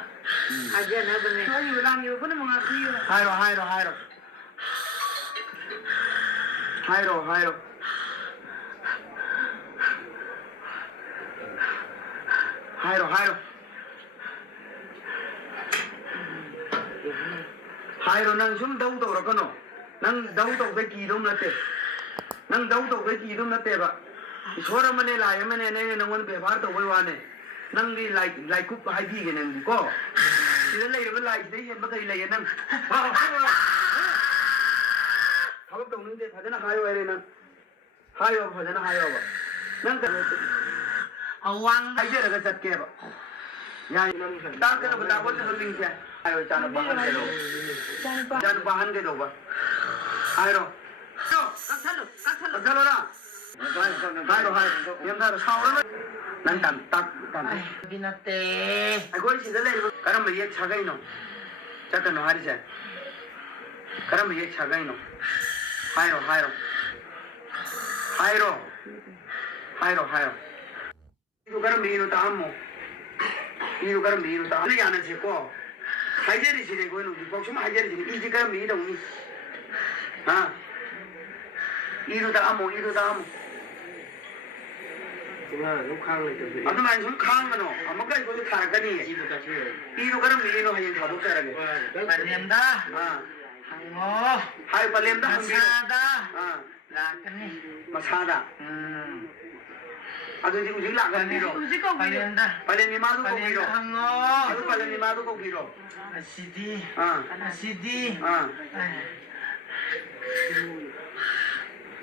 aja na bane Sorry, ulang yun. Kung mga tiyo. Hayro nang sum dau to ra kono nang dau to be ki dum nate nang dau to be ki dum nate ba isora mane la yamane ne nang won be bhar to wai wa ne nang di like kup hai bi ge nang ko sida lai ba lai dei yen ba kai lai nang thab to nung de phajana hayo ere nang hayo phajana hayo ba nang ka awang ai je ra ga chat ke ba ya ta ka ba da ko se ling ke ayo chan bahan ke lo chan bahan ke lo ba ayo kakalo ra hayo yam da sa ora nang tan binate ai ko sida lai karam ye chagai no chaka no hari se karam ye chagai no hayo idu karam ye no ta ammo idu karam ye no ta ali yana se ko haijeri sine ko no ko sum haijeri sine iji karam ye dong ni ha idu ta ammo अदु माइन सुन खांग नो अमका को खा गनी ई तो करम ली नो हयन थादो करगे पलेमदा हां हंगो हाय पलेमदा मसादा हां लाकनी मसादा अदु जी उजी लागनी रो पलेमदा पलेनी मादु को गिरो हंगो अदु पलेनी मादु को गिरो असिदी हां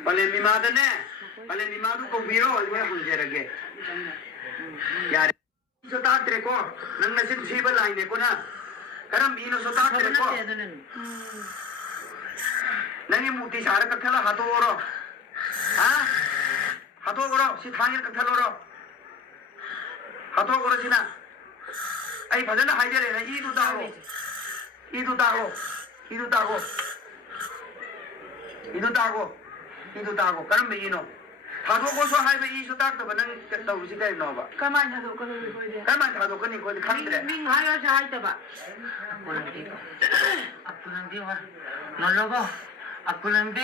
पलेनी मादने पलेनी मादु को गिरो ये हंजे रगे यार सोता तेरे को नन्ना से सीबा लाइने को ना करम बीनो सोता तेरे को नंगी मुटी सारे कथला हाथो ओरो हां हाथो ओरो सी थांगे कथला ओरो हाथो ओरो सिना आई भजन हाइजे रे ई दु तागो करम Bino 타도고서 하이베 이수 딱도 너는 떠우지 가 있노바 가만히 하도 그러고 거기 가만 타도거니 거기 칸드레 밍 하여서 할때 봐 Aku nanti wah, nologo. Aku nanti.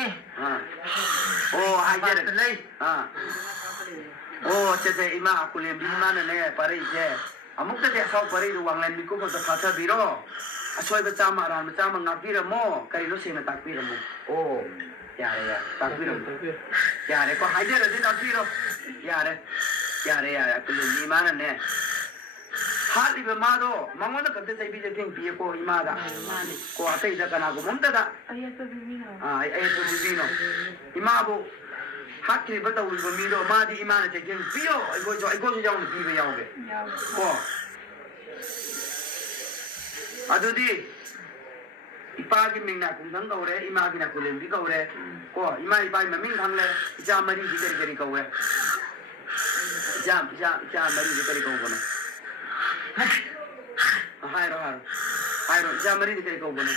오 하이제레 Patlay. 오 제제 이마 아쿠렘 비마는 네 파리 이제 아무것도 대서 버리도 왕랜 믿고 거기서 가서 빌어 아초이베 짜마라 짜마 나비라 뭐 가이로 세면 딱 빌어 뭐오 야래야 딱 빌어 야래 거 하이제레 딱 빌어 야래 그 이마는 네 하리베 마도 망원도 그때 세비제 땡 비고 이마다 고 앞에 있다가나고 몸다다 아야서 비미노 아이도 비비노 이마고 하트리 버터 울고 미도 마디 이마는 제게 비어 이거 좀 자오는 비베 야오게 고 아두디 이빠기 민나 공상가 오래 이마기나 굴렘비가 오래 고 이마 이빠이 민 강래 이자 머리 지거리 거래 자 머리 지거리 거고네 하이로 자 머리 지거리 거고네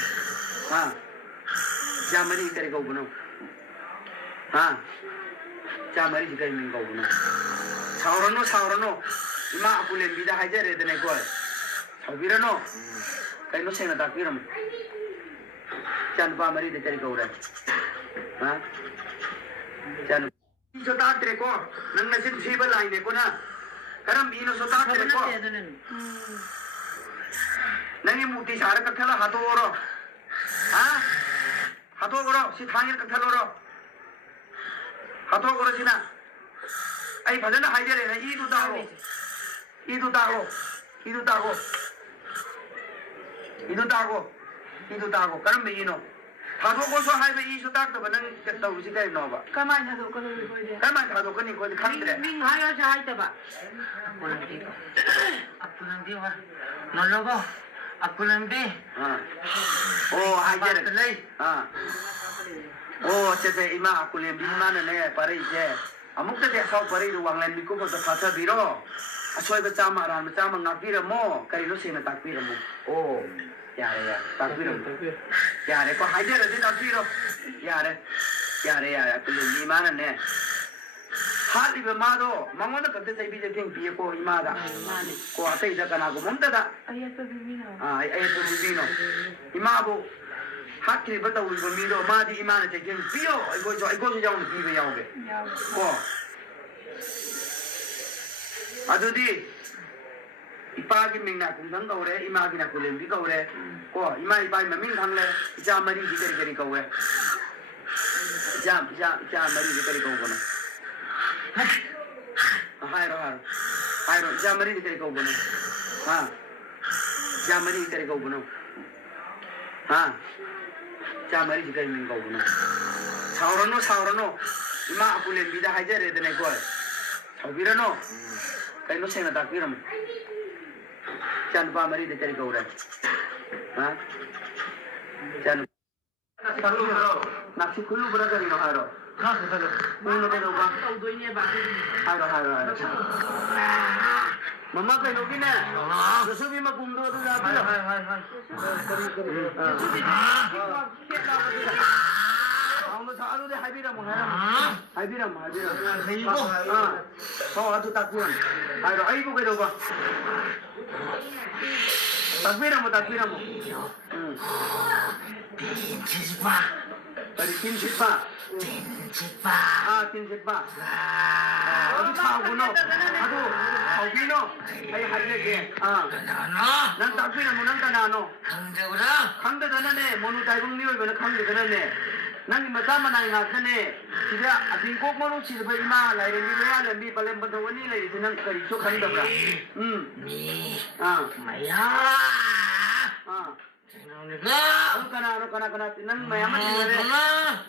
자 머리 지거리 거고네 자 머리 지거리 민 거고네 사오르노 이마 아플렘 비다 하이제레 되네 고 사비르노 kaino sena takiram chan pa mari de kari ko ra ha chan so ta tre ko nang na sin siba lai de ko na karam bino so ta tre ko nang i muti sar ka thala hato oro ha hato oro si thangir ka thalo oro hato oro sina ai bhajana haijere na idu tago 이도 따고 그럼 메이노 타도고서 하이베 이수 딱도 너는 떠우지 가 있노바 가만히 하도 그러고 거기 가만 타도거니 거기 칸드레 밍 하여서 할때 봐 Aku nanti wah, nologo. Aku nanti. 오 하이제레 Patlay. 오 제제 이마 아쿠렘 비마는 네 파리 이제 아무것도 대서 버리도 왕랜 믿고 거기서 가서 빌어 아초이베 짜마라 짜마 나비라 뭐 가이로 세면 딱 빌어 뭐오 야래야 딱 빌어 야래 거 하이제레 딱 빌어 야래 그 이마는 네 하리베 마도 망원도 그때 세비제 땡 비고 이마다 고 앞에 있다가나고 몸다다 아야서 비미노 아이도 비비노 이마고 하트리 버터 울고 미도 마디 이마는 제게 비어 이거 좀 자오는 비베 야오게 고 아두디 이빠기 민나 공상가 오래 이마기나 굴렘비가 오래 고 이마 이빠이 민 강래 이자 머리 지거리 거래 자 머리 지거리 거고네 하이로 자 머리 지거리 거고네 자 머리 지거리 거고네 자 머리 지거리 민 거고네 사오르노 이마 굴렘비다 하이제레 되네 고 사비르노 kaino sena takiram chan pa mari de kari ko ra chan nakshi khulu bura kari no haro uno ke doga 도이네 봐 haro mama kaino kine rasubi ma kumdo to ja 아무 사도데 하이비람 하이비람 아주 딱비람 아이고 그래도 봐 딱비람 Cinta. dari kinsipa kinsipa aduh sauguno aduh saugino ay hailege nan takbiram nan kanano khangde danane monu taibung nioi bena khangde danane nang matama nang ngakane sida abing kok monu silba ima laire ni ya lembi palem badawani lai dinang kari so khangda bra Maya. kana nang mayama ni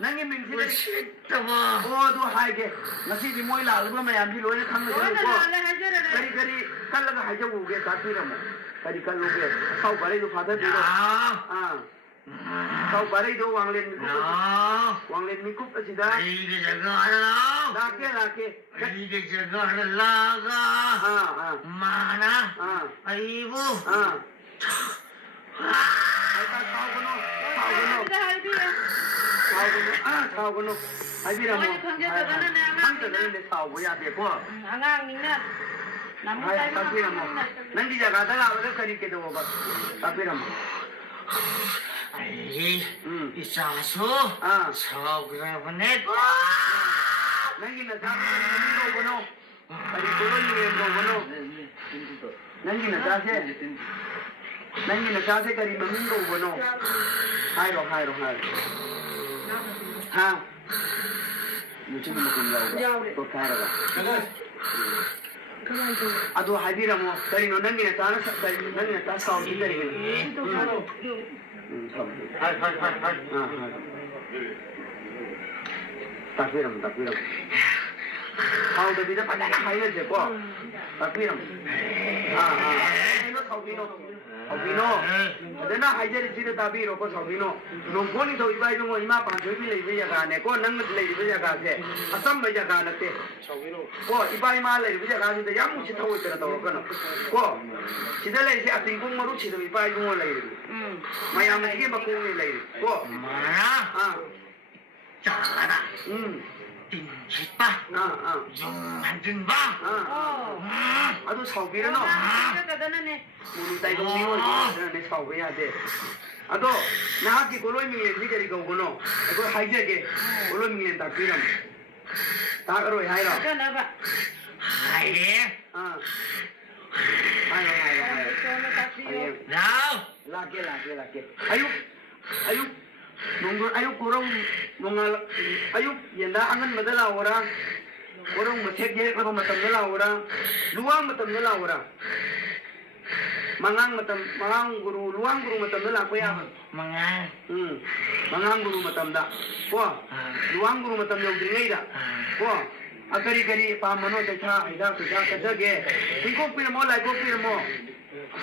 nang iming sida oh do haige nasi di moi la lu mayam di loi khang ko kari kallaga haja uge takbiram kari kalluge sau bare do father do sau bare do wanglen mikuk asida Ini jaga lake Ini jaga laga. Mana? Ibu. sauguno 하이비라 뭐 한때는 싸우고야 되고 안강이는 나무 하이 따비라 뭐 난디자 가다가 어디 그리게도 뭐 따비라 뭐 아이 이사수 서그라보네 난기는 사람이 보노 아니 그런 보노 난기는 자세 그리 먹는 거 보노 하이로 하 무슨 먹는 거 또 가라가 아도 하이비라 뭐 그리 너 난기는 자는 그리 난기는 자 싸우기 그리 따비람 하우도 비자 바다가 하이는 되고 따비람 Obino, dena hajar sih tapi roko Obino, nongkoni to ibai nongko ima panjoi bi lagi jaga ne, ko nang lagi jaga se, asam bi jaga nate, ko ibai ma lagi jaga se, ya muci tahu itu na tahu kan, ko, kita lagi se atingkung maru sih to ibai nongko lagi, maya mesti bakung lagi, ko, cara, tinggipa, jungan ba, aduh Obino no. Mulu tay kong niyo ni sawi ade. Ato nahat ki koloi mi ni kari ko gono. Ako haije ke koloi mi ta kiram. Ta karo hai ra. Kenapa? Hai. Hai. Nào. Laki. Ayuk. Nunggu ayuk kurang nungal ayuk yenda angan madala orang. Kurang macet je kalau matam madala orang. Luang matam madala orang. Mangang guru luang guru matam dah apa ya? Mangang guru matam dah. Wah, luang guru matam yang tinggi dah. Wah, akari pamano techa, ida kerja ke. Tingkau pirmo lagi pirmo.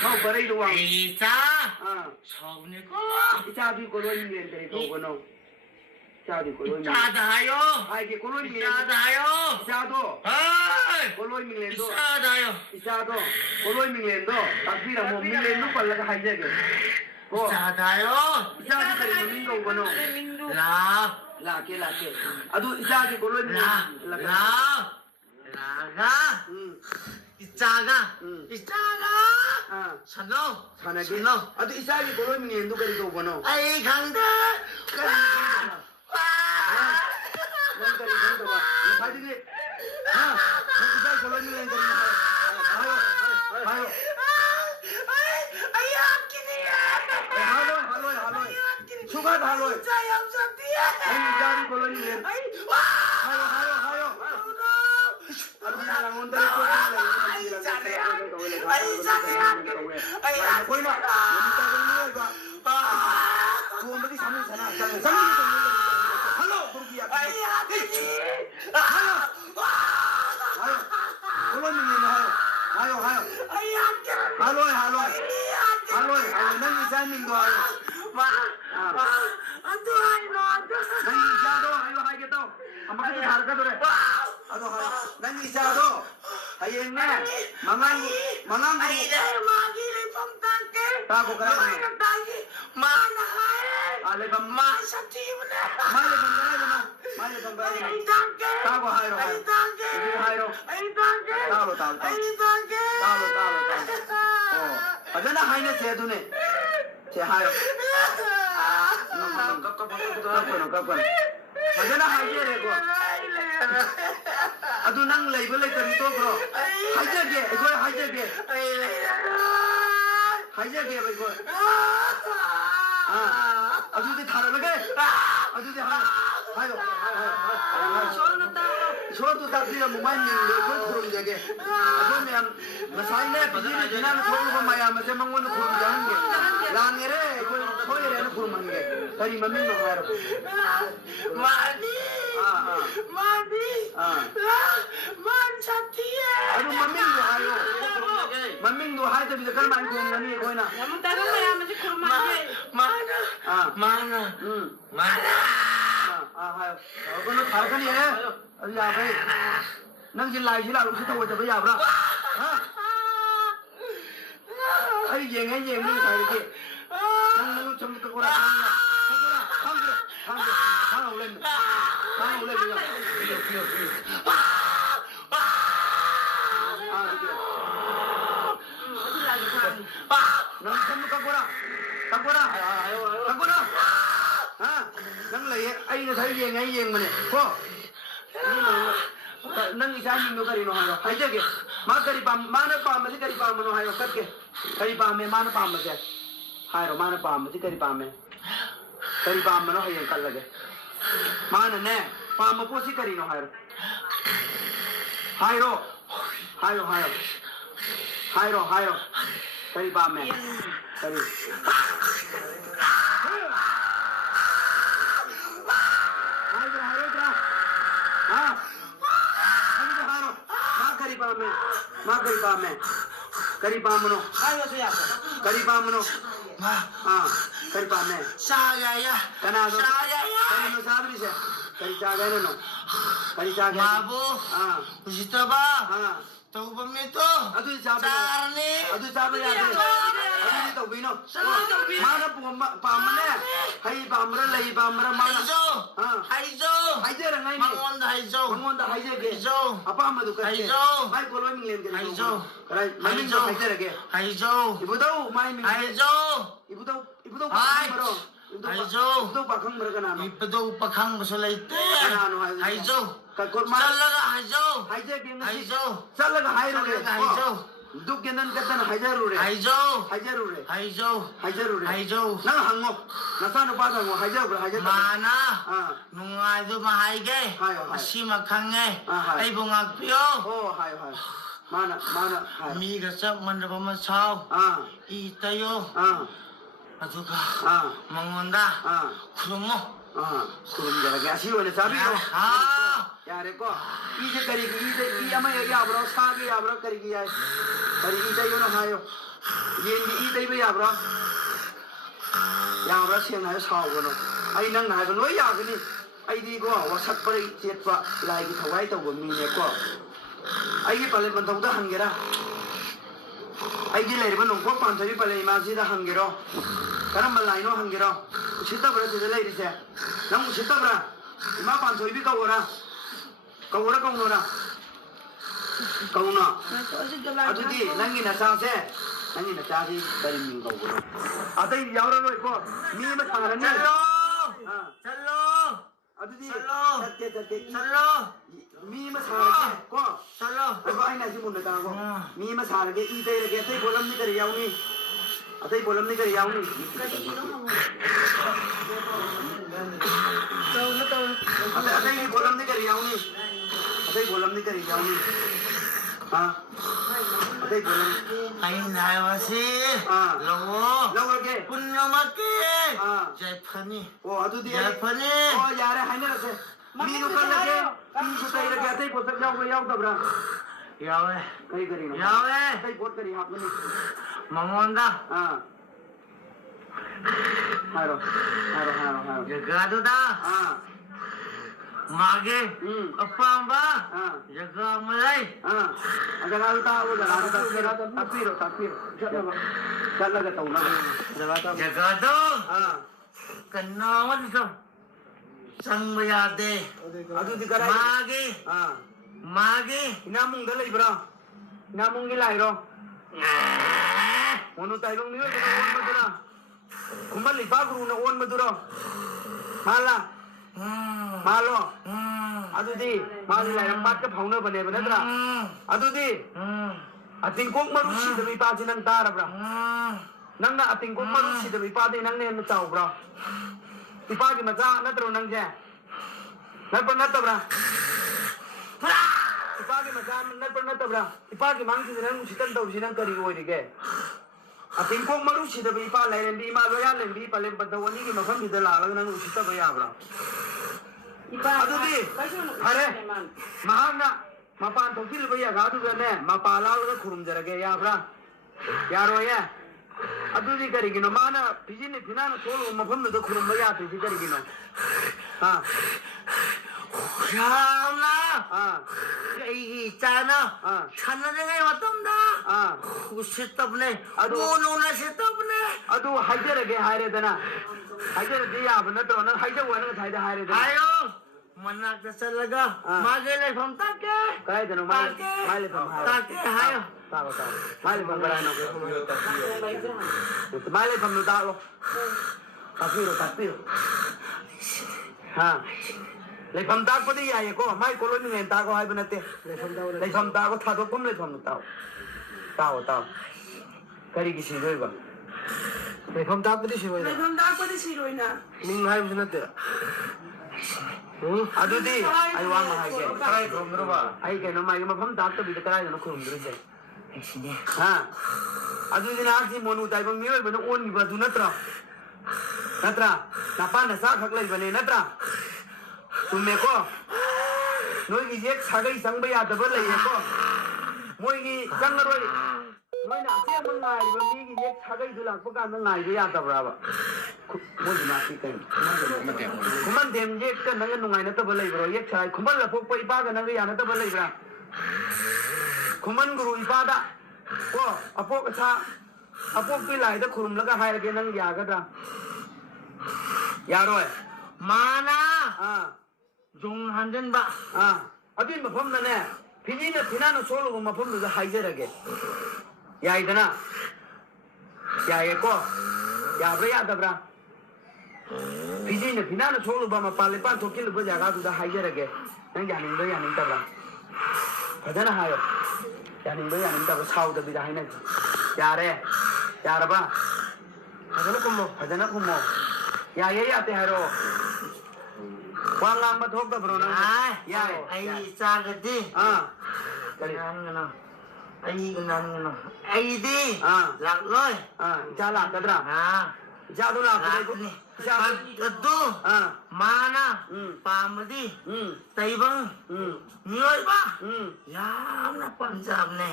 Kau berai luang. Isa. Saune ko. Isa di koloi ni enteri kau kono. Isa di koloi ni. Isa dah ayo. Hai ke koloi ni. Isa dah ayo. Isa do. Hai. Koloi ni lendo. Isa dah ayo. Isa do. Koloi ni lendo. Tapi ramu ni lendo pala ka haije ke. Ko. Isa dah ayo. Isa di kari minggu kau kono. Lah. Laki. Aduh isa di koloi ni. Laga. Isaga. Sano. Aduh isa di koloi ni lendo kari kau kono. Ay khangda. Aduh nang lay boleh kari to bro. Hajar ke, bego. Aduh di thara lage. Aduh di hayo. Shor tu tak dia mumai ni lekor kurung jage. Aduh ni am masai ne bijili jinan kurung ko maya masih mangun kurung jange. Langere koi re kurung mange. Tari mami no haro. Mani. Man chatiye. Aduh mami no hayo tapi kalau main kurung mani koi na. Namun tahu saya masih kurma. Mana. Hayo. Kau nak thar kan ye? Aduh ya bhai. Nang jilai usi tahu je bhai abra. Ay yeng ni thar ke. Nang chum tu kora. Hang ulen. nang sam takora ha nang lai ai na thai yeng mane ko nang isa min no kari no hayo hai je ke ma kari pam mana pam ma kari pam no hayo kat ke kari pam me mana pam ma ke hai ro mana pam ma kari pam me kari pam no hayo kal lage mana ne pam ma po si kari no hayo hayo kari pam me kari kari pamno ayo saya kari pamno kari pamne saya kana do saya kari no sabri se kari chaga no kari chaga mabu usita ba tau pamito adu chaga charni adu chaga ya de adu to bino mana pamne hai pamra lai pamra mana haijo haije rangai ni mangonda haijo haije ke haijo apa ma du ka haijo mai polo mi len ke haijo karai mai mi haije rage haijo ibu dau mai mi haijo ibu dau haijo ibu dau pakhang mara kana no ipdo pakhang basulaite kana no haijo ka kor ma salaga haijo haije ke na haijo salaga hairo re haijo du ke nan ka tan haijaru re haijo haijaru re haijo re haijo nang hango na sa no pa da ngo haijaru haijaru mana ah nungai ma haige hayo asima khange hai. ai bongak pio oh hayo mana hai mi ga chap man ba ma chau i tayo aduga mangonda khumo kurum jara ga si wala sabi no yare ko ije kari ije i ama ya bro sa ge ya bro kari gi ai kari ije yo no hayo yen gi ije be ya bro siang hayo sa go no ai nang na ba no ya ga ni ai di ko wa sak pare jet pa lai gi thawai to go mi ne ko ai gi pale ban thau da hang ge ra ai gi lai ba no ko pan thari pale ma si da hang ge ro karam lai no hang ge ro sita bra de lai ri se nang sita bra ma pan thoi bi ka go ra kau na aduti nangi na sa se nangi na sa si dari ming kau na atai yaura no ko mi ma thara ne chalo aduti chalo chalo mi ma thara ko chalo ko ai na si mun na ko mi ma thara ke i dei ke atai bolam ni kari yauni atai bolam ni kari yauni atai bolam ni kari yauni atai bolam ni kari yauni atai bolam ai nai wasi lawo ke punnamake jai phani oh adu di jai phani oh yare haine se mi nu kar lage mi su tai lage atai bosak yaw tabra yawe kari kari no yawe atai bot kari hap ni mangonda haro jaga da mage apamba jaga malai agar alta wo jaga tapiro challa ga tauna jaga do kannawan so sangbayade adu di karai mage inamung da leibra inamung gi lairo onu taibang niyo ko on madura kumal lipa guru na on madura malo adudi mali lai pat ka phauna bane banadra adudi atingkok marusi da mi pa jinang tara bra nang na atingkok marusi da mi pa de nang ne na chau bra ipa gi macha na tro nang je na pa na ta bra ipa gi macha na pa na ta bra ipa gi mang ji nang usitan dau ji nang kari oi ri ge atingkok marusi da mi pa lai ren bi ma lo ya len bi pa len pa da wani gi ma pham bi da la la nang usita ba ya bra adudi are mahana mapan thokil ba ya ga du ne mapala ga khurum jarage ya bra yaro ya adudi kari gino mana pijini pinana tolu mafam da khurum ba ya ti kari gino Rama cái chana chana ngay matamda usitabne bono na sitabne adu hajar ge haire dana hajar ge ya bana to na hajar wana thaida haire dana ayo ꯃꯅꯥꯛꯇ ꯆꯠꯂꯒ ꯃꯥꯒꯤ ꯂꯩꯐꯝ ꯇꯥꯛꯀꯦ ꯀꯗꯥꯏꯗꯅꯣ ꯃꯥꯏ ꯂꯩꯐꯝ ꯍꯥꯏꯌꯣ ꯇꯥꯛꯀꯦ ꯍꯥꯏꯌꯣ ꯇꯥꯛꯑꯣ ꯃꯥꯏ ꯂꯩꯐꯝ ꯀꯗꯥꯏꯅꯣ ꯃꯥꯏ ꯂꯩꯐꯝꯗꯣ ꯇꯥꯛꯑꯣ ꯇꯥꯛꯄꯤꯔꯣ ꯍꯥ ꯂꯩꯐꯝ ꯇꯥꯛꯄꯗꯤ ꯌꯥꯏꯌꯦꯀꯣ ꯃꯥꯏ ꯀꯣꯂꯣꯅꯤꯉꯩ ꯇꯥꯛꯑꯣ ꯍꯥꯏꯕ ꯅꯠꯇꯦ ꯂꯩꯐꯝ ꯇꯥꯛꯑꯣ ꯊꯥꯗꯣꯛꯐꯝ ꯂꯩꯐꯝꯗꯣ ꯇꯥꯛꯑꯣ ꯀꯔꯤꯒꯤ ꯁꯤꯗꯣꯏꯕ ꯂꯩꯐꯝ ꯇꯥꯛꯄꯗꯤ ꯁꯤꯔꯣꯏꯅ ꯂꯩꯐꯝ ꯇꯥꯛꯄꯗꯤ ꯁꯤꯔꯣꯏꯅ ꯃꯤꯡ ꯍꯥꯏꯕꯁꯨ ꯅꯠꯇꯦ ꯑꯗꯨꯗꯤ ꯑꯩ ꯋꯥ ꯑꯃ ꯍꯥꯏꯒꯦ ꯀꯗꯥꯏ ꯈꯨꯔꯨꯝꯗ꯭ꯔꯣꯕ ꯑꯩ ꯀꯩꯅꯣ ꯃꯥꯒꯤ ꯃꯐꯝ ꯇꯥꯛꯇꯕꯤꯗ ꯀꯗꯥꯏꯗꯅꯣ ꯈꯨꯔꯨꯝꯗ꯭ꯔꯤꯁꯦ ꯍꯥ ꯑꯗꯨꯗꯤ ꯅꯍꯥꯛꯁꯤ ꯃꯣꯅꯨ ꯇꯥꯏꯕ ꯃꯤꯑꯣꯏꯕꯅ ꯑꯣꯟꯈꯤꯕ ꯑꯗꯨ ꯅꯠꯇ꯭ꯔꯥ ꯅꯄꯥ ꯅꯆꯥ ꯈꯛ ꯂꯩꯕꯅꯦ ꯅꯠꯇ꯭ꯔꯥ ꯆꯨꯝꯃꯦꯀꯣ ꯅꯣꯏꯒꯤ ꯌꯦꯛ ꯁꯥꯒꯩ ꯆꯪꯕ ꯌꯥꯗꯕ ꯂꯩꯌꯦꯀꯣ ꯃꯣꯏꯒꯤ ꯆꯪꯉꯔꯣꯏ ꯅꯣꯏꯅ ꯑꯁꯦꯡꯕ ꯉꯥꯏꯔꯤꯕ ꯃꯤꯒꯤ ꯌꯦꯛ ꯁꯥꯒꯩꯗꯨ ꯂꯥꯛꯄ ꯀꯥꯟꯗ ꯉꯥꯏꯕ ꯌꯥꯗꯕ꯭ꯔꯥꯕ ꯃꯣꯏꯒꯤ ꯅꯥꯁꯤ ꯀꯩꯅꯣ ꯈꯨꯃꯟꯊꯦꯝ ꯌꯦꯛꯀ ꯅꯪꯒ ꯅꯨꯡꯉꯥꯏꯅꯗꯕ ꯂꯩꯕ꯭ꯔꯣ ꯌꯦꯛ ꯁꯥꯏ ꯈꯨꯃꯟ ꯂꯄꯣꯛꯄ ꯏꯄꯥꯒ ꯅꯪꯒ ꯌꯥꯅꯗꯕ ꯂꯩꯕ꯭ꯔꯥ ꯈꯨꯃꯟ ꯒꯨꯔु ꯏꯄꯥꯗ ꯀꯣ ꯑꯄꯣꯛ ꯑꯁꯥ ꯑꯄꯣꯛꯄꯤ ꯂꯥꯏꯗ ꯈꯨꯔꯨꯝꯂꯒ ꯍꯥꯏꯔꯒꯦ ꯅꯪ ꯌꯥꯒꯗ꯭ꯔꯥ ꯌꯥꯔꯣꯏ ꯃꯥꯅ ꯖꯨꯡ ꯍꯟꯖꯟꯕ ꯑꯗꯨꯒꯤ ꯃꯐꯝꯗꯅꯦ ꯐꯤꯖꯤꯅ ꯐꯤꯅꯥꯅ ꯁꯣꯜꯂꯨꯕ ꯃꯐꯝꯗꯨꯗ ꯍꯥꯏꯖꯔꯒꯦ ꯌꯥꯏꯗꯅ ꯌꯥꯏꯌꯦꯀꯣ ꯌꯥꯕ꯭ꯔꯥ ꯌꯥꯗꯕ꯭ꯔꯥ ꯐꯤꯖꯤꯅ ꯐꯤꯅꯥꯅ ꯁꯣꯜꯂꯨꯕ ꯃꯄꯥꯟ ꯂꯩꯄꯥꯟ ꯊꯣꯛꯆꯤꯜꯂꯨꯕ ꯖꯒꯥꯗꯨꯗ ꯍꯥꯏꯖꯔꯒꯦ ꯅꯪ ꯌꯥꯅꯤꯡꯕ꯭ꯔꯥ ꯌꯥꯅꯤꯡꯗꯕ꯭ꯔꯥ ꯐꯖꯅ ꯍꯥꯏꯌꯣ ꯌꯥꯅꯤꯡꯕ꯭ꯔꯥ ꯌꯥꯅꯤꯡꯗꯕ꯭ꯔꯥ ꯁꯥꯎꯗꯕꯤꯗ ꯍꯥꯏꯅꯁꯤ ꯌꯥꯔꯦ ꯌꯥꯔꯕ ꯐꯖꯅ ꯈꯨꯝꯃꯣ ꯌꯥꯏꯌꯦ ꯌꯥꯗꯦ ꯍꯥꯏꯔꯛꯑꯣ ꯋꯥ ꯉꯥꯡꯕ ꯊꯣꯛꯇꯕ꯭ꯔꯣ ꯅꯪ ꯌꯥꯏ ꯑꯩ ꯆꯥꯒꯗꯤ ꯀꯔꯤ ꯑꯩꯗꯤ ꯂꯥꯛꯂꯣꯏ ꯏꯆꯥ ꯂꯥꯛꯀꯗ꯭ꯔꯥ ꯏꯆꯥꯗꯣ ꯂꯥꯛꯀꯅꯤ ꯑꯗꯨ ꯃꯥꯅ ꯄꯥꯝꯃꯗꯤ ꯇꯩꯕꯪ ꯃꯤꯑꯣꯏꯕ ꯌꯥꯝꯅ ꯄꯥꯝꯖꯕꯅꯦ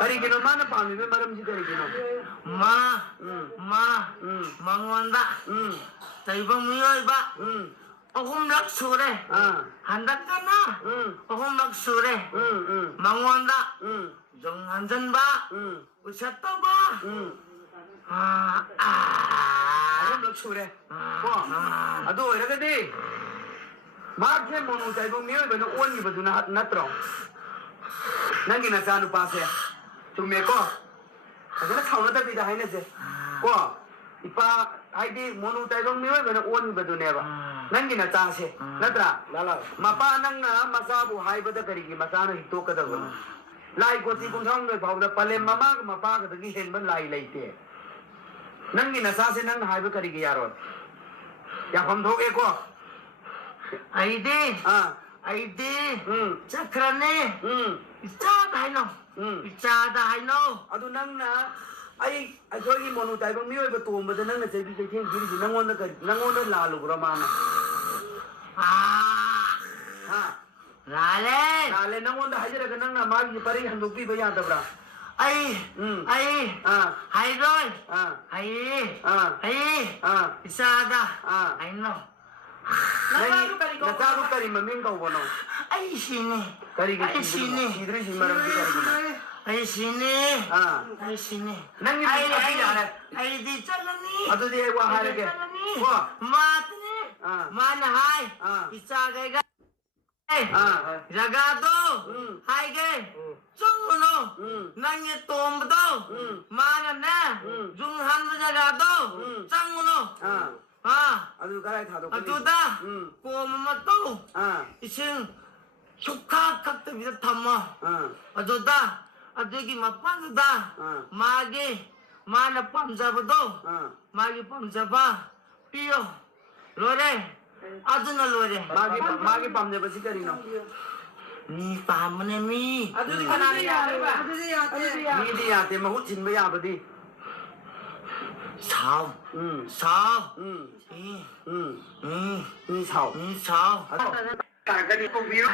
ꯀꯔꯤꯒꯤꯅꯣ ꯃꯥꯅ ꯄꯥꯝꯃꯤꯕ ꯃꯔꯝꯁꯤ ꯀꯔꯤꯒꯤꯅꯣ ꯃꯉꯣꯟꯗ ꯇꯩꯕꯪ ꯃꯤꯑꯣꯏꯕ ꯑꯍꯨꯝꯂꯛ ꯁꯨꯔꯦ ꯍꯟꯗꯛꯀꯅ ꯑꯍꯨꯝꯂꯛ ꯁꯨꯔꯦ ꯃꯉꯣꯟꯗ ꯖꯨꯡ ꯍꯟꯖꯟꯕ ꯎꯁꯠꯇꯕ ꯑꯍꯨꯝꯂꯛ ꯁꯨꯔꯦ ꯀꯣ ꯑꯗꯨ ꯑꯣꯏꯔꯒꯗꯤ ꯃꯍꯥꯛꯁꯦ ꯃꯣꯅꯨ ꯇꯥꯏꯕꯪ ꯃꯤꯑꯣꯏꯕꯅ ꯑꯣꯟꯈꯤꯕꯗꯨꯅ ꯅꯠꯇ꯭ꯔꯣ ꯅꯪꯒꯤ ꯅꯆꯥ ꯅꯨꯄꯥꯁꯦ ꯆꯨꯝꯃꯦꯀꯣ ꯐꯖꯅ ꯁꯥꯎꯅꯗꯕꯤꯗ ꯍꯥꯏꯅꯁꯦ ꯀꯣ ꯏꯄꯥ ꯍꯥꯏꯗꯤ ꯃꯣꯅꯨ ꯇꯥꯏꯕꯪ ꯃꯤꯑꯣꯏꯕꯅ ꯑꯣꯟꯈꯤꯕꯗꯨꯅꯦꯕ ꯅꯪꯒꯤ ꯅꯆꯥꯁꯦ ꯅꯠꯇ꯭ꯔꯥ ꯃꯄꯥ ꯅꯪꯅ ꯃꯆꯥꯕꯨ ꯍꯥꯏꯕꯗ ꯀꯔꯤꯒꯤ ꯃꯆꯥꯅ ꯍꯤꯛꯇꯣꯛꯀꯗꯕꯅꯣ ꯂꯥꯏ ꯀꯣꯇꯤ ꯀꯨꯟꯊꯥꯎꯗ ꯐꯥꯎꯗ ꯄꯂꯦꯝ ꯃꯃꯥꯒ ꯃꯄꯥꯒꯗꯒꯤ ꯍꯦꯟꯕ ꯂꯥꯏ ꯂꯩꯇꯦ ꯅꯪꯒꯤ ꯅꯆꯥꯁꯦ ꯅꯪꯅꯍꯥꯏꯕ ꯀꯔꯤꯒꯤ ꯌꯥꯔꯣꯏ ꯌꯥꯐꯝ ꯊꯣꯛꯑꯦꯀꯣ ꯑꯩꯗꯤ ꯆꯠꯈ꯭ꯔꯅꯤ ꯏꯆꯥꯗ ꯍꯥꯏꯅꯧ ꯑꯗꯨ ꯅꯪꯅ ꯑꯩꯈꯣꯏꯒꯤ ꯃꯣꯅꯨ ꯇꯥꯏꯕꯪ ꯃꯤꯑꯣꯏꯕ ꯇꯣꯝꯕꯗ ꯅꯪꯅ ꯆꯩꯕꯤ ꯆꯩꯊꯦꯡ ꯄꯤꯔꯤꯁꯤ ꯅꯪꯉꯣꯟꯗ ꯂꯥꯜꯂꯨꯕ꯭ꯔꯣ ꯃꯥꯅ ꯂꯥꯜꯂꯦ ꯅꯪꯉꯣꯟꯗ ꯍꯥꯏꯖꯔꯒ ꯅꯪꯅ ꯃꯥꯒꯤ ꯄꯔꯩ ꯍꯟꯗꯣꯛꯄꯤꯕ ꯌꯥꯗꯕ꯭ꯔꯥ ꯍꯥꯏꯔꯣꯏ ꯏꯆꯥꯗ ꯍꯥꯏꯅꯧ ꯅꯆꯥꯗꯨ ꯀꯔꯤ ꯃꯃꯤꯡ ꯀꯧꯕꯅꯣ ꯑꯩ ꯁꯤꯅꯤ ꯀꯔꯤꯒꯤ ꯁꯤꯗ꯭ꯔꯤꯁꯤ ꯃꯔꯝꯗꯤ ꯀꯔꯤꯒꯤꯅꯣ ꯑꯩ ꯁꯤꯅꯤ ꯑꯩꯗꯤ ꯆꯠꯂꯅꯤ ꯑꯗꯨꯗꯤ ꯑꯩ ꯋꯥ ꯍꯥꯏꯔꯒꯦ ꯃꯥꯅ ꯍꯥꯏ ꯏꯆꯥꯒꯩꯒ ꯖꯒꯥꯗꯣ ꯍꯥꯏꯒꯦ ꯆꯪꯉꯨꯅꯣ ꯅꯪꯒꯤ ꯇꯣꯝꯕꯗꯣ ꯃꯥꯅꯅꯦ ꯖꯨꯡ ꯍꯟꯕ ꯖꯒꯥꯗꯣ ꯆꯪꯉꯨꯅꯣ ꯑꯗꯨ ꯀꯗꯥꯏ ꯊꯥꯗꯣꯛꯀꯅꯤ ꯑꯗꯨꯗ ꯀꯣꯝ ꯑꯃ ꯇꯧ ꯏꯁꯤꯡ ꯁꯨꯛꯊꯛ ꯊꯛꯇꯕꯤꯗ ꯊꯝꯃꯣ ꯑꯗꯨꯗ ꯑꯗꯨꯒꯤ ꯃꯐꯝꯗꯨꯗ ꯃꯥꯅ ꯄꯥꯝꯖꯕꯗꯣ ꯃꯥꯒꯤ ꯄꯥꯝꯖꯕ ꯄꯤꯌꯣ ꯂꯣꯏꯔꯦ ꯑꯗꯨꯅ ꯂꯣꯏꯔꯦ ꯃꯥꯒꯤ ꯄꯥꯝꯖꯕꯁꯤ ꯀꯔꯤꯅꯣ ꯃꯤ ꯄꯥꯝꯕꯅꯦ ꯃꯤ ꯑꯗꯨꯗꯤ ꯀꯅꯥꯅ ꯌꯥꯗꯣꯏꯕ ꯃꯤꯗꯤ ꯌꯥꯗꯦ ꯃꯍꯨꯠ ꯁꯤꯟꯕ ꯌꯥꯕꯗꯤ ꯁꯥꯎ ꯃꯤ ꯁꯥꯎ ꯇꯥꯔꯒꯗꯤ ꯀꯧꯕꯤꯔꯣ